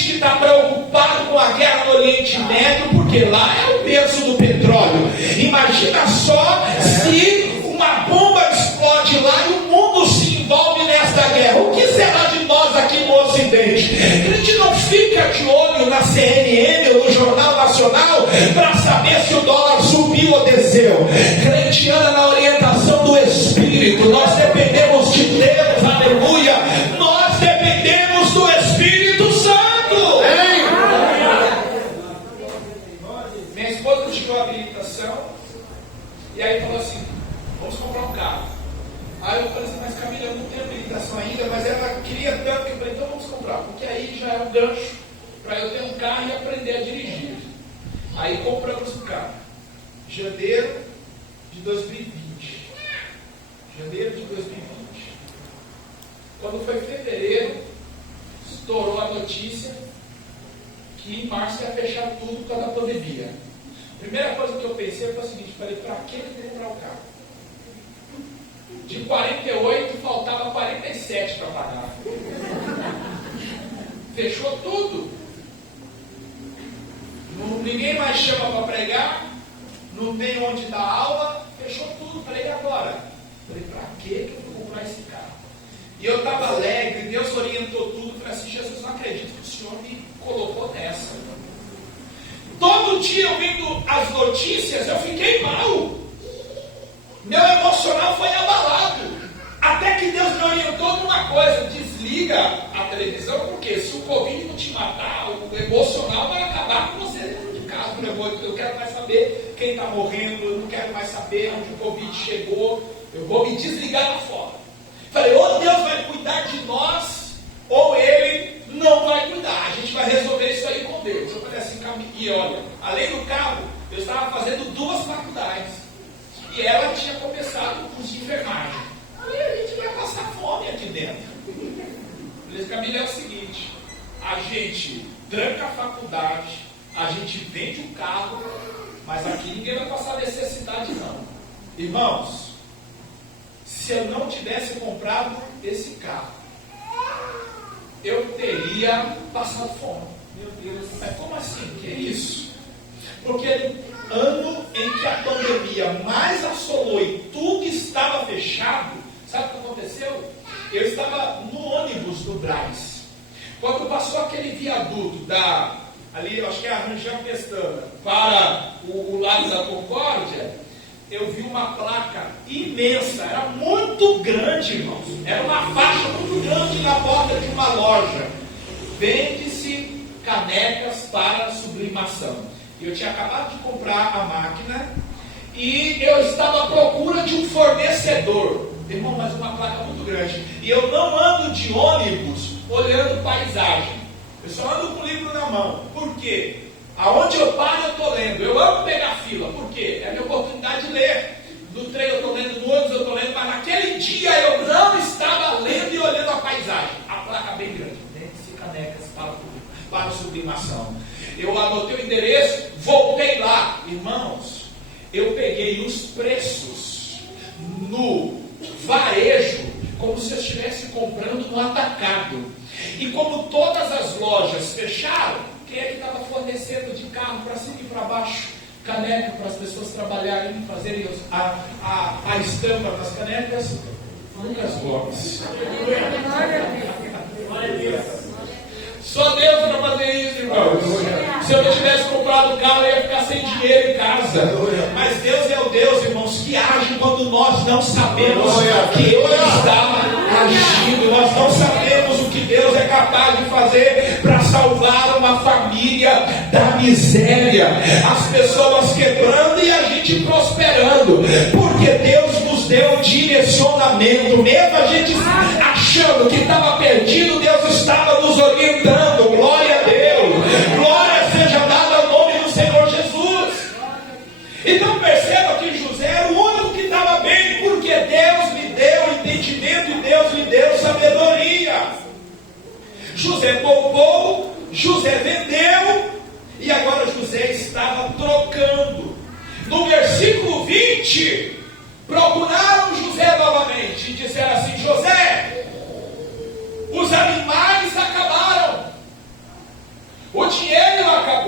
uma guerra no Oriente Médio, porque lá é o berço do petróleo. Imagina só se uma bomba explode lá e o mundo se envolve nesta guerra. O que será de nós aqui no Ocidente? A gente não fica de olho na CNN ou no Jornal Nacional para saber se o dólar subiu ou desceu. Crente anda na orientação do Espírito. Nós dependemos de Deus, aleluia. Nós dependemos do Espírito Santo. Minha esposa tirou a habilitação e aí falou assim: vamos comprar um carro. Aí eu falei assim: mas Camila, eu não tenho habilitação ainda, mas ela queria tanto que eu falei: então vamos comprar, porque aí já é um gancho para eu ter um carro e aprender a dirigir. Aí compramos o carro. Janeiro de 2020. Janeiro de 2020. Quando foi fevereiro, estourou a notícia que em março ia fechar tudo por causa da pandemia. A primeira coisa que eu pensei foi o seguinte: falei, para que eu vou comprar o carro? De 48 faltava 47 para pagar. Fechou tudo. Ninguém mais chama para pregar, não tem onde dar aula, fechou tudo. Falei, e agora? Falei, para que eu vou comprar esse carro? E eu estava alegre, Deus orientou tudo. Falei assim: Jesus, não acredito que o Senhor me colocou nessa. Todo dia eu vendo as notícias, eu fiquei mal. Meu emocional foi abalado. Até que Deus me orientou numa coisa: desliga a televisão, porque se o Covid não te matar, o emocional vai acabar com você dentro de casa. Eu quero mais saber quem está morrendo, eu não quero mais saber onde o Covid chegou, eu vou me desligar lá fora. Falei, ou Deus vai cuidar de nós, ou Ele não vai cuidar. A gente vai resolver isso aí com Deus. Eu falei assim, e olha, além do carro, eu estava fazendo 2 faculdades. E ela tinha começado o curso de enfermagem. Falei, a gente vai passar fome aqui dentro. Falei, Camila, é o seguinte: a gente tranca a faculdade, a gente vende o carro, mas aqui ninguém vai passar necessidade não. Irmãos, se eu não tivesse comprado esse carro, eu teria passado fome. Meu Deus, mas como assim? Que é isso? Porque no ano em que a pandemia mais assolou e tudo estava fechado, sabe o que aconteceu? Eu estava no ônibus do Brás. Quando passou aquele viaduto ali, eu acho que é a Rangel Pestana, para o lado da Concórdia, eu vi uma placa imensa, era muito grande, irmãos. Era uma faixa muito grande na porta de uma loja. Vende-se canecas para sublimação. Eu tinha acabado de comprar a máquina e eu estava à procura de um fornecedor. Irmão, mas uma placa muito grande. E eu não ando de ônibus olhando paisagem. Eu só ando com o livro na mão. Por quê? Aonde eu paro eu estou lendo. Eu amo pegar fila. Por quê? É a minha oportunidade de ler. No trem eu estou lendo, no ônibus eu estou lendo, mas naquele dia eu não estava lendo e olhando a paisagem. A placa bem grande. Vende-se canecas para sublimação. Eu anotei o endereço, voltei lá. Irmãos, eu peguei os preços no varejo, como se eu estivesse comprando no atacado. E como todas as lojas fecharam, quem é que estava fornecendo de carro para cima e para baixo? Caneca para as pessoas trabalharem, fazerem a estampa das canecas? Lucas Gomes. Só Deus para fazer isso, irmãos. Se eu não tivesse comprado o carro, eu ia ficar sem dinheiro em casa. Mas Deus é o Deus, irmãos, que age quando nós não sabemos que Ele está agindo. Nós não sabemos o que Deus é capaz de fazer para salvar uma família da miséria. As pessoas quebrando e a gente prosperando. Porque Deus nos deu direcionamento. Mesmo a gente achando que estava perdido, Deus estava nos orientando. Glória a Deus. Glória seja dada ao nome do Senhor Jesus. Então perceba que José era o único que estava bem, porque Deus lhe deu entendimento e Deus lhe deu sabedoria. José poupou, José vendeu, e agora José estava trocando. No versículo 20, procuraram José novamente e disseram assim: José, os animais acabaram, o dinheiro acabou.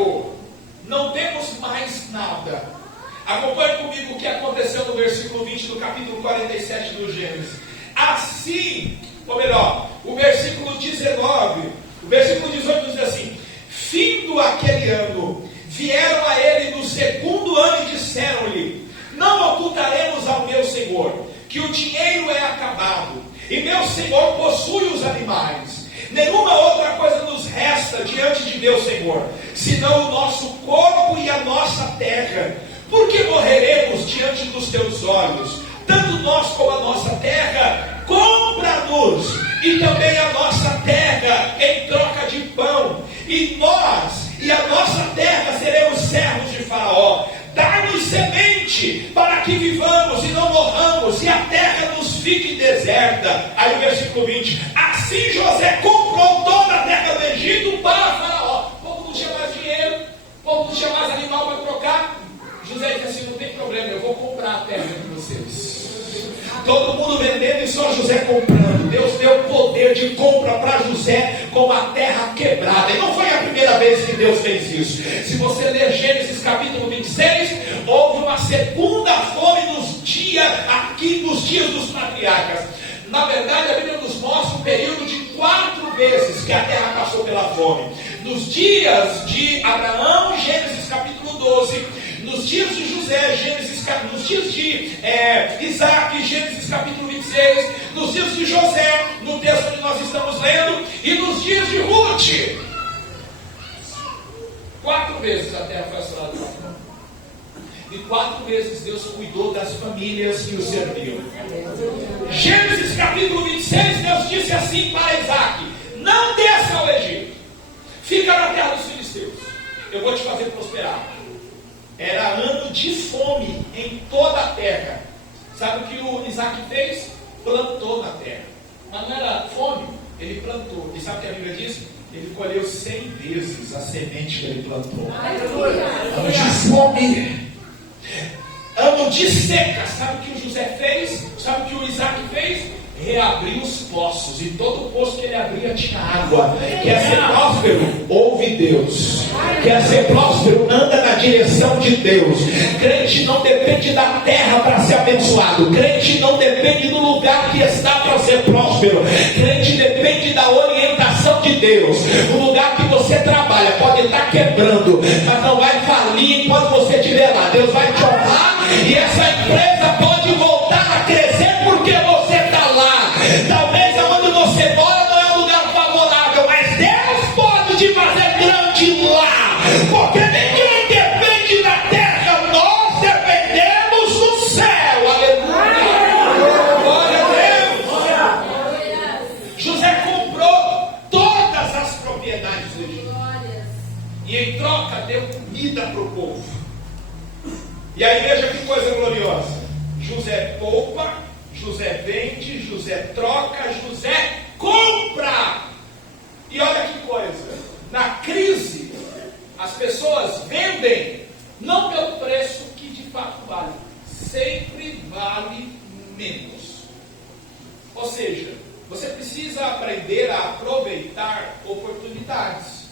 Acompanhe comigo o que aconteceu no versículo 20 do capítulo 47 do Gênesis. Assim, ou melhor, o versículo 19, o versículo 18 diz assim: findo aquele ano, vieram a ele no segundo ano e disseram-lhe: não ocultaremos ao meu senhor que o dinheiro é acabado, e meu senhor possui os animais. Nenhuma outra coisa nos resta diante de meu senhor, senão o nosso corpo e a nossa terra. Por que morreremos diante dos teus olhos? Tanto nós como a nossa terra, compra-nos, e também a nossa terra em troca de pão, e nós e a nossa terra seremos servos de Faraó. Dá-nos semente para que vivamos e não morramos, e a terra nos fique deserta. Aí o versículo 20: assim José comprou toda a terra do Egito para Faraó. O povo não tinha mais dinheiro, o povo não tinha mais animal para trocar. José disse assim: não tem problema, eu vou comprar a terra de vocês. Todo mundo vendendo e só José comprando. Deus deu poder de compra para José com a terra quebrada. E não foi a primeira vez que Deus fez isso. Se você ler Gênesis capítulo 26, houve uma segunda fome nos dias dos patriarcas. Na verdade, a Bíblia nos mostra um período de 4 vezes que a terra passou pela fome. Nos dias de Abraão, Gênesis capítulo 12. Nos dias de José, nos dias de Isaac, Gênesis capítulo 26, nos dias de José, no texto que nós estamos lendo, e nos dias de Ruth. 4 vezes a terra foi assolada pela fome. E 4 vezes Deus cuidou das famílias que o serviam. Gênesis capítulo 26, Deus disse assim para Isaac: não desça ao Egito, fica na terra dos filisteus, eu vou te fazer prosperar. Era ano de fome em toda a terra. Sabe o que o Isaac fez? Plantou na terra. Mas não era fome, ele plantou. E sabe o que a Bíblia diz? Ele colheu 100 vezes a semente que ele plantou. Ano de fome, ano de seca. Sabe o que o José fez? Sabe o que o Isaac fez? Reabriu os poços, e todo poço que ele abria tinha água. Quer ser próspero? Ouve Deus. Quer ser próspero? Anda na direção de Deus. Crente não depende da terra para ser abençoado. Crente não depende do lugar que está para ser próspero. Crente depende da orientação de Deus. O lugar que você trabalha pode estar quebrando, mas não vai falir enquanto você estiver lá. Deus vai te honrar, e essa empresa pode voltar a crescer porque você está lá. Talvez aonde você mora não é um lugar favorável, mas Deus pode te fazer grande lá, porque ninguém depende da terra, nós dependemos do céu. Aleluia! Glória a Deus! José comprou todas as propriedades do Egito, e em troca deu comida para o povo. E aí veja que coisa gloriosa: José poupa, José vende, José troca, José compra. E olha que coisa: na crise, as pessoas vendem não pelo preço que de fato vale, sempre vale menos. Ou seja, você precisa aprender a aproveitar oportunidades.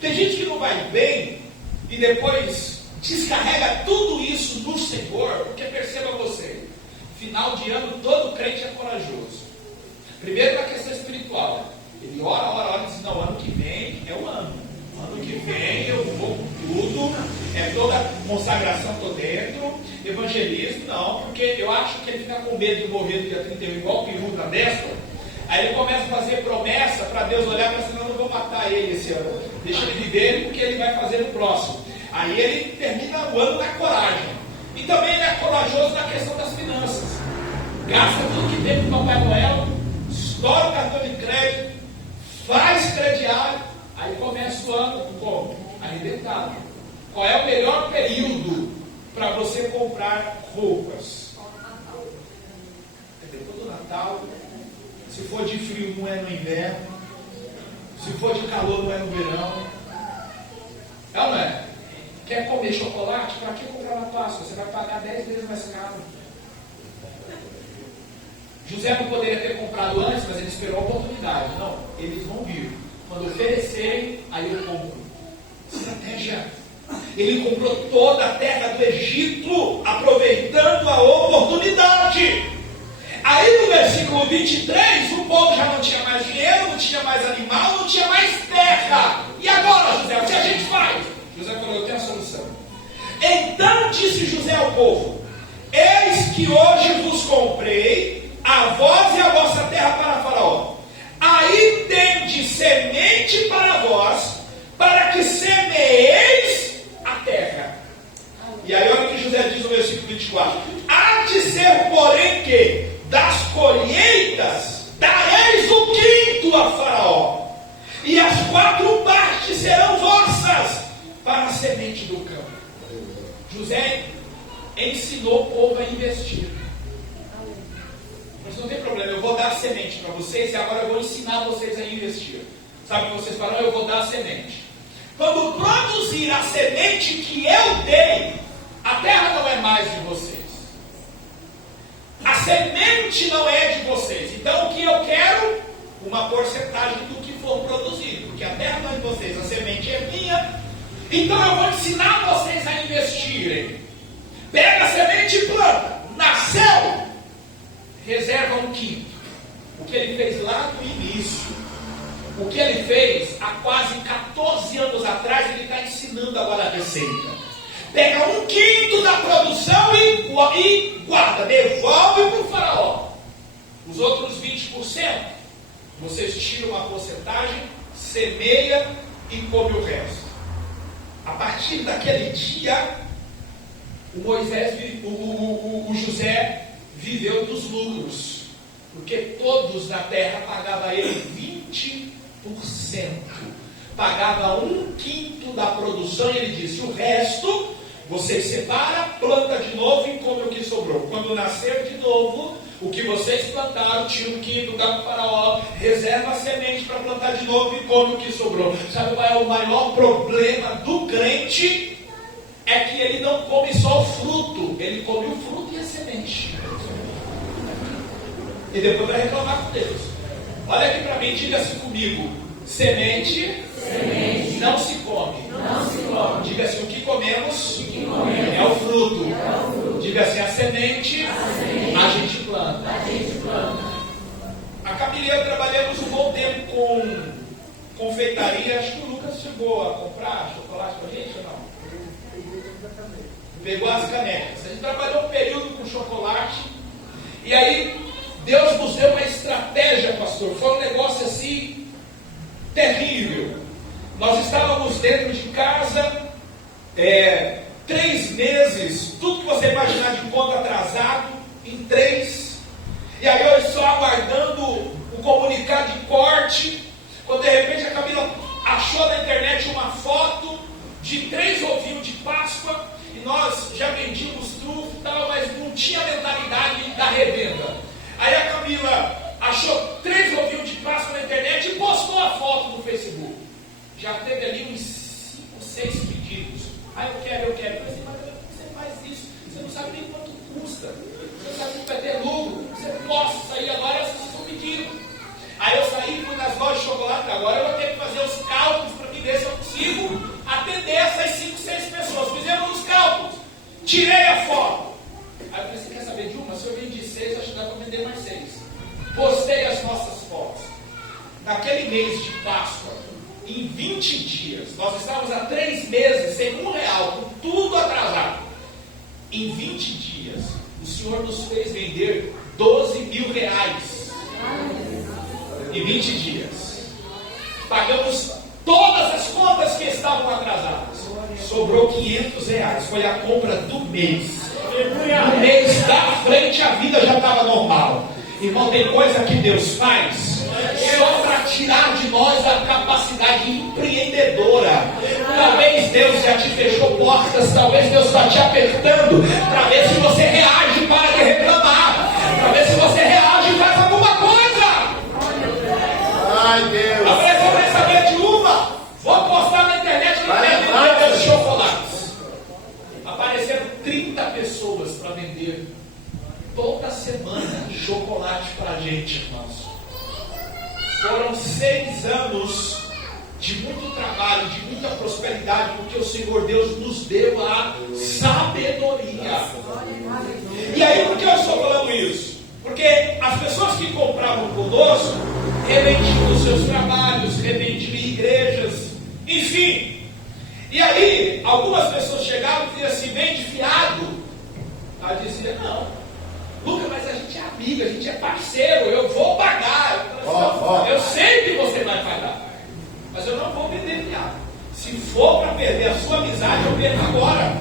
Tem gente que não vai bem e depois descarrega tudo isso no Senhor, porque perceba você, final de ano todo crente é corajoso. Primeiro na questão espiritual, ele ora e diz: não, ano que vem é o ano. Ano que vem eu vou com tudo, toda consagração estou dentro, evangelismo não, porque eu acho que ele fica com medo de morrer no dia 31, igual o peru na destra. Aí ele começa a fazer promessa para Deus olhar para si: não, não vou matar ele esse ano, deixa ele viver porque ele vai fazer no próximo. Aí ele termina o ano na coragem. E também ele é corajoso na questão das finanças. Gasta tudo que tem com o Papai Noel, estoura o cartão de crédito, faz crediário, aí começa o ano como? Arrebentado. Qual é o melhor período para você comprar roupas? É depois do Natal. Se for de frio, não é no inverno. Se for de calor, não é no verão. É ou não é? Quer comer chocolate? Para que comprar na Páscoa? Você vai pagar 10 vezes mais caro. José não poderia ter comprado antes, mas ele esperou a oportunidade. Não, eles vão vir. Quando oferecerem, aí eu compro. Estratégia. Ele comprou toda a terra do Egito, aproveitando a oportunidade. Aí no versículo 23, o povo já não tinha mais dinheiro, não tinha mais animal, não tinha mais terra. E agora, José, o que a gente faz? José falou, eu tenho a solução. Então disse José ao povo: eis que hoje vos comprei, a vós e a vossa terra para Faraó. Aí tendes semente para vós, para que semeeis a terra. E aí olha o que José diz no versículo 24: há de ser, porém, que das colheitas dareis o quinto a Faraó, e as 4 partes serão vossas para a semente do campo. José ensinou o povo a investir. Mas não tem problema, eu vou dar a semente para vocês e agora eu vou ensinar vocês a investir. Sabe o que vocês falam? Eu vou dar a semente. Quando produzir a semente que eu dei, a terra não é mais de vocês. A semente não é de vocês. Então o que eu quero? Uma porcentagem do que for produzido. Porque a terra não é de vocês, a semente é minha. Então eu vou ensinar vocês a investirem. Pega a semente e planta. Nasceu, reserva um quinto. O que ele fez lá no início, o que ele fez há quase 14 anos atrás, ele está ensinando agora a receita. Pega um quinto da produção e guarda, devolve para o Faraó. Os outros 20%, vocês tiram uma porcentagem, semeia e come o resto. A partir daquele dia, o José viveu dos lucros, porque todos na terra pagavam a ele 20%, pagava um quinto da produção, e ele disse: o resto vocês separam, planta de novo e come o que sobrou. Quando nascer de novo, o que vocês plantaram, tira um quinto, dá para o Faraó, reserva a semente para plantar de novo e come o que sobrou. Sabe qual é o maior problema do crente? É que ele não come só o fruto, ele come o fruto e a semente. E depois vai reclamar com Deus. Olha aqui para mim, diga assim comigo: semente não se come. Diga assim: o que comemos, é o fruto. Diga assim: a semente, a gente planta. A Camila e eu trabalhamos um bom tempo com confeitaria. Acho que o Lucas chegou a comprar chocolate para a gente ou não? Pegou as canecas. A gente trabalhou um período com chocolate. E aí Deus nos deu uma estratégia, pastor. Foi um negócio assim terrível. Nós estávamos dentro de casa 3 meses, tudo que você imaginar de conta atrasado, em 3. E aí eu só aguardando o comunicado de corte, quando de repente a Camila achou na internet uma foto de 3 ovinhos de Páscoa, e nós já vendíamos tudo e tal, mas não tinha mentalidade da revenda. Aí a Camila achou 3 ovinhos de Páscoa na internet e postou a foto no Facebook. Já teve ali uns 5, 6 pedidos. Ah, eu quero. Eu falei assim: mas por que você faz isso? Você não sabe nem quanto custa. Você não sabe que vai ter lucro. Você posta sair agora, vocês estão pedindo. Aí eu saí, fui nas lojas de chocolate. Agora eu vou ter que fazer os cálculos para ver se eu consigo atender essas 5, 6 pessoas. Fizemos os cálculos. Tirei a foto. Aí eu falei: você quer saber de uma? Se eu vendi 6, acho que dá para vender mais 6. Postei as nossas fotos. Naquele mês de Páscoa, em 20 dias, nós estávamos há 3 meses sem R$1, com tudo atrasado. Em 20 dias, o Senhor nos fez vender R$12 mil. Em 20 dias. Pagamos todas as contas que estavam atrasadas. Sobrou R$500. Foi a compra do mês. No mês da frente a vida já estava normal. Irmão, tem coisa que Deus faz só para tirar de nós a capacidade empreendedora. Talvez Deus já te fechou portas, talvez Deus está te apertando para ver se você reage, para de reclamar, para ver se você reage e faz alguma coisa. Ai, Deus. Agora você vai saber de uma. Vou postar na internet que quer vender meus chocolates. Apareceram 30 pessoas para vender toda semana chocolate para a gente, irmãos. Foram 6 anos de muito trabalho, de muito muita prosperidade, porque o Senhor Deus nos deu a sabedoria. E aí, por que eu estou falando isso? Porque as pessoas que compravam conosco revendiam os seus trabalhos, revendiam igrejas, enfim. E aí, algumas pessoas chegavam e diziam assim: vende fiado. Aí eu dizia: não, Lucas, mas a gente é amigo, a gente é parceiro, eu vou pagar. Eu sei que você vai pagar, mas eu não vou vender fiado. Se for para perder a sua amizade, eu perco agora.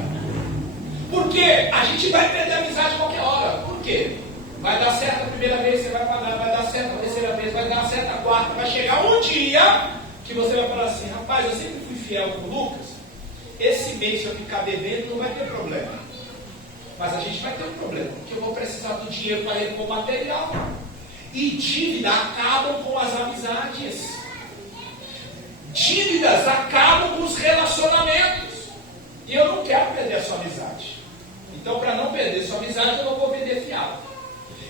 Porque a gente vai perder a amizade a qualquer hora. Por quê? Vai dar certo a primeira vez, você vai pagar. Vai dar certo a terceira vez, vai dar certo a quarta. Vai chegar um dia que você vai falar assim: rapaz, eu sempre fui fiel com o Lucas. Esse mês, se eu ficar devendo, não vai ter problema. Mas a gente vai ter um problema, porque eu vou precisar do dinheiro para repor material. E dívida acabam com as amizades. Dívidas acabam com os relacionamentos. E eu não quero perder a sua amizade. Então, para não perder a sua amizade, eu não vou vender fiado.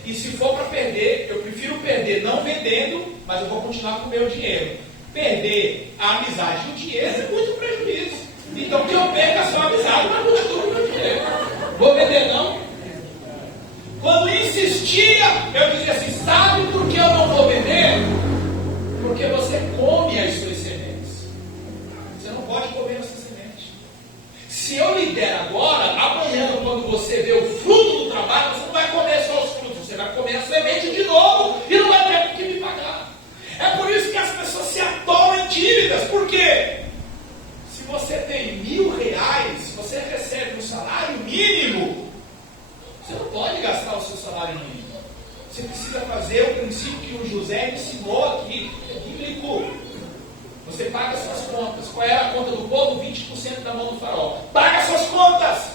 E se for para perder, eu prefiro perder não vendendo, mas eu vou continuar com o meu dinheiro. Perder a amizade e o dinheiro é muito prejuízo. Então, que eu perca a sua amizade, mas continuo com o meu dinheiro. Vou vender não? Quando insistia, eu dizia assim: sabe por que eu não vou vender? Porque você come as suas sementes. Você não pode comer essa semente. Se eu lhe der agora, amanhã, quando você vê o fruto do trabalho, você não vai comer só os frutos, você vai comer a semente de novo e não vai ter com que me pagar. É por isso que as pessoas se atolam em dívidas. Por quê? Se você tem R$1.000, você recebe um salário mínimo. Você não pode gastar o seu salário mínimo. Você precisa fazer o princípio que o José ensinou aqui, bíblico. Você paga suas contas. Qual era a conta do povo? 20% da mão do faraó. Paga suas contas.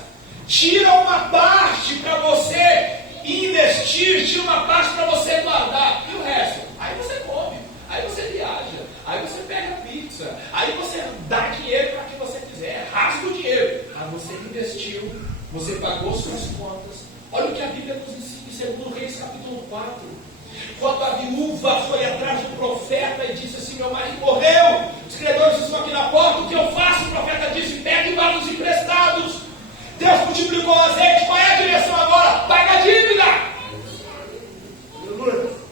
Tira uma parte para você investir, tira uma parte para você guardar. E o resto? Aí você come, aí você viaja, aí você pega pizza, aí você dá dinheiro para quem você quiser, rasga o dinheiro. Ah, você investiu, você pagou suas contas. Olha o que a Bíblia nos ensina em 2 Reis capítulo 4. Quando a viúva foi atrás do profeta e disse assim: meu marido morreu, os credores estão aqui na porta, o que eu faço? O profeta disse: pegue vários emprestados. Deus multiplicou o azeite. Qual é a direção agora? Paga a dívida.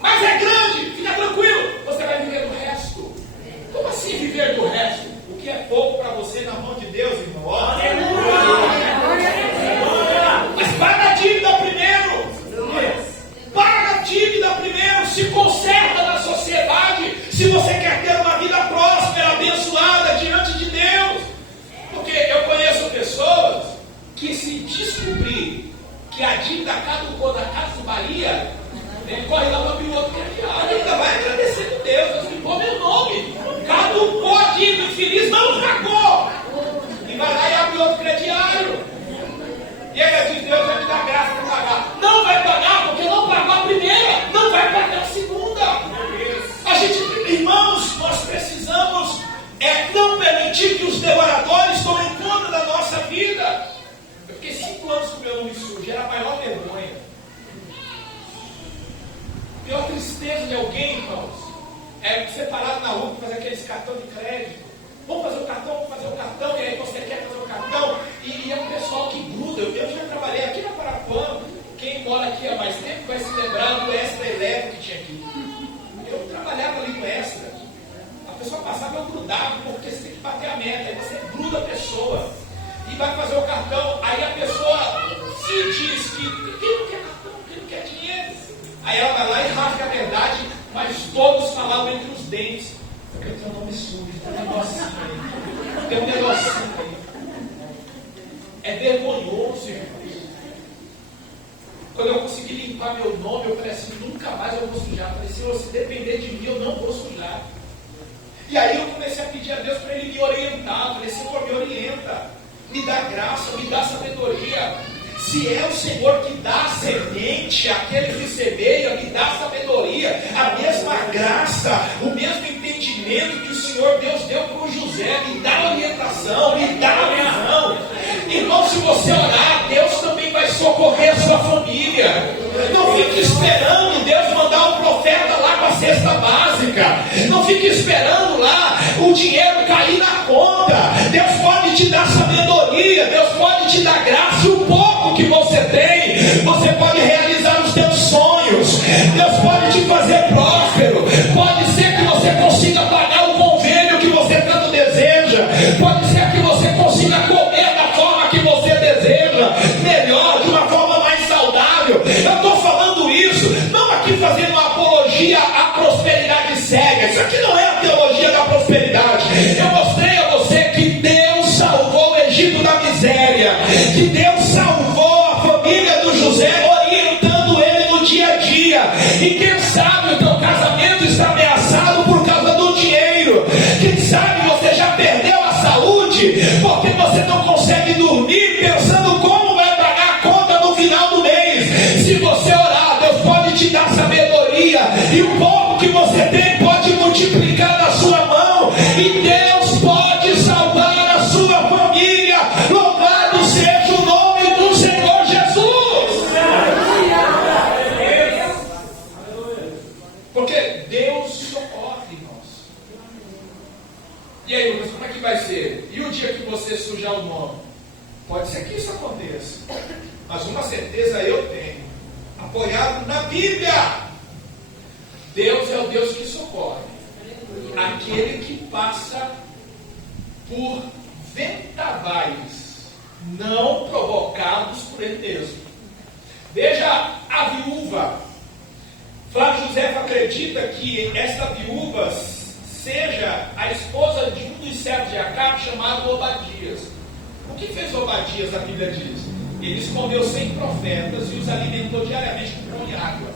Mas é grande, fica tranquilo, você vai viver do resto. Como assim viver do resto? O que é pouco para você na mão de Deus, irmão? Mas paga a dívida primeiro. Paga a dívida primeiro. Se conserta na sociedade. Se você quer ter uma vida próspera, abençoada diante de Deus. Porque eu conheço pessoas que, se descobrir que a dívida caducou na Casa Bahia, ele corre lá para abrir o outro crediário. Ele ainda vai agradecer a Deus. Deus limpou meu nome. Caducou a dívida, infeliz não pagou. E vai lá e abre outro crediário. E ele diz: Deus vai me dar graça para pagar. Não vai pagar porque não pagou a primeira. Não vai pagar a segunda. A gente, irmãos, nós precisamos não permitir que os devoradores tomem conta da nossa vida. Eu fiquei 5 anos com o meu nome sujo. Era a maior vergonha. Pior tristeza de alguém, irmãos, é você parado na rua para fazer aqueles cartão de crédito. Vamos fazer o cartão, e aí você quer fazer o cartão, e é um pessoal que gruda. Eu já trabalhei aqui na Parapuã. Quem mora aqui há mais tempo vai se lembrar do Extra Elétrico que tinha aqui. Eu trabalhava ali no Extra. A pessoa passava, eu grudava, porque você tem que bater a meta. Aí você gruda a pessoa e vai fazer o cartão. Aí a pessoa se diz que não quer cartão, que não quer dinheiro. Aí ela vai lá e rasga a verdade, mas todos falavam entre os dentes: eu tenho um nome sujo, tem um negocinho aí. Tem um negocinho aí. É vergonhoso, irmãos. Quando eu consegui limpar meu nome, eu falei assim: nunca mais eu vou sujar. Eu falei: Senhor, se depender de mim, eu não vou sujar. E aí eu comecei a pedir a Deus para Ele me orientar. Eu falei: Senhor, me orienta, me dá graça, me dá sabedoria. Se é o Senhor que dá a semente, aquele que semeia, me dá sabedoria, a mesma graça, o mesmo entendimento que o Senhor Deus deu para o José, me dá orientação, me dá a visão. Irmão, se você orar, Deus também vai socorrer a sua família. Não fique esperando Deus mandar um profeta lá com a cesta básica. Não fique esperando lá o dinheiro cair na conta. dá graça, e o pouco que você tem, você pode realizar os teus sonhos. Deus pode te fazer próspero. Pode ser que você consiga pagar o convênio que você tanto deseja. Pode ser que você consiga comer da forma que você deseja, melhor, de uma forma mais saudável. Eu estou falando isso, não aqui fazendo uma apologia à prosperidade cega. Isso aqui não é a teologia da prosperidade. Eu mostrei a você que Deus salvou o Egito da miséria, que Deus salvou a família do José, orientando ele no dia a dia. E quem sabe o teu casamento está ameaçado por causa do dinheiro. Quem sabe você já perdeu a saúde porque você não consegue dormir pensando como vai pagar a conta no final do mês. Se você orar, Deus pode te dar sabedoria, e o pouco que você tem pode multiplicar na sua mão, e Deus pode salvar a sua família. Louvado seja o nome do Senhor Jesus. Porque Deus socorre, irmãos. E aí, Lucas, como é que vai ser? E o dia que você sujar o nome? Pode ser que isso aconteça, mas uma certeza eu tenho, apoiado na Bíblia: Deus é o Deus que socorre aquele que passa por vendavais não provocados por ele mesmo. Veja a viúva. Flávio José acredita que esta viúva seja a esposa de um dos servos de Acabe, chamado Obadias. O que fez Obadias, a Bíblia diz? Ele escondeu 100 profetas e os alimentou diariamente com pão e água.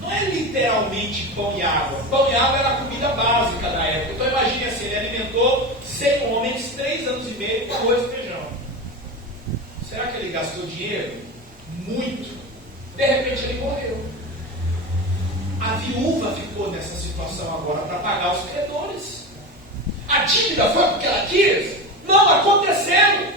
Não é literalmente pão e água. Pão e água era a comida básica da época. Então imagine assim, ele alimentou 100 homens 3 anos e meio com arroz e feijão. Será que ele gastou dinheiro? Muito. De repente ele morreu. A viúva ficou nessa situação agora para pagar os credores. A dívida foi porque ela quis? Não, aconteceu.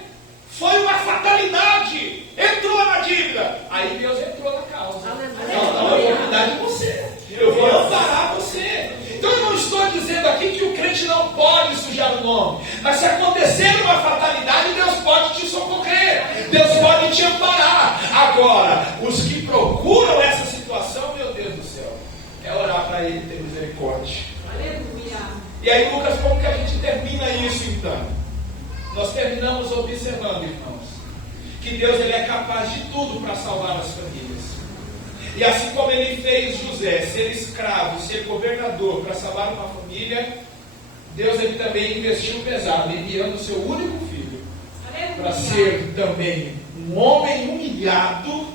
Foi uma fatalidade. Entrou na dívida. Aí Deus entrou na causa. Então eu vou cuidar de você. Eu vou amparar você. Então eu não estou dizendo aqui que o crente não pode sujar o nome. Mas se acontecer uma fatalidade, Deus pode te socorrer. Deus pode te amparar. Agora, os que procuram essa situação, meu Deus do céu, é orar para Ele ter misericórdia. Aleluia. E aí, Lucas, como que a gente termina isso então? Nós terminamos observando, irmãos, que Deus ele é capaz de tudo para salvar as famílias. E assim como ele fez José ser escravo, ser governador para salvar uma família, Deus ele também investiu pesado, enviando o seu único filho para ser também um homem humilhado,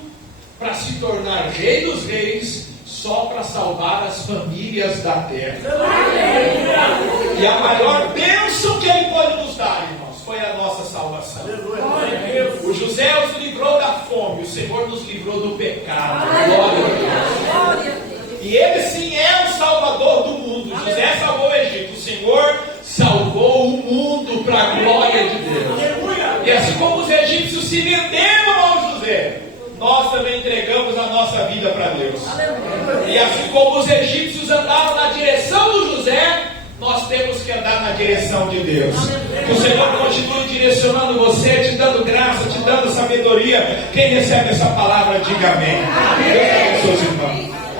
para se tornar rei dos reis, só para salvar as famílias da terra. E a maior bênção que ele pode nos dar, irmãos, foi a nossa salvação. O José os livrou da fome, o Senhor nos livrou do pecado. Glória a Deus. E ele sim é o salvador do mundo. José salvou o Egito, o Senhor salvou o mundo para a glória de Deus. E assim como os egípcios se renderam ao José, nós também entregamos a nossa vida para Deus. E assim como os egípcios andavam na direção do José, nós temos que andar na direção de Deus. Que o Senhor continue direcionando você, te dando graça, te dando sabedoria. Quem recebe essa palavra, diga amém. Deus abençoe os irmãos.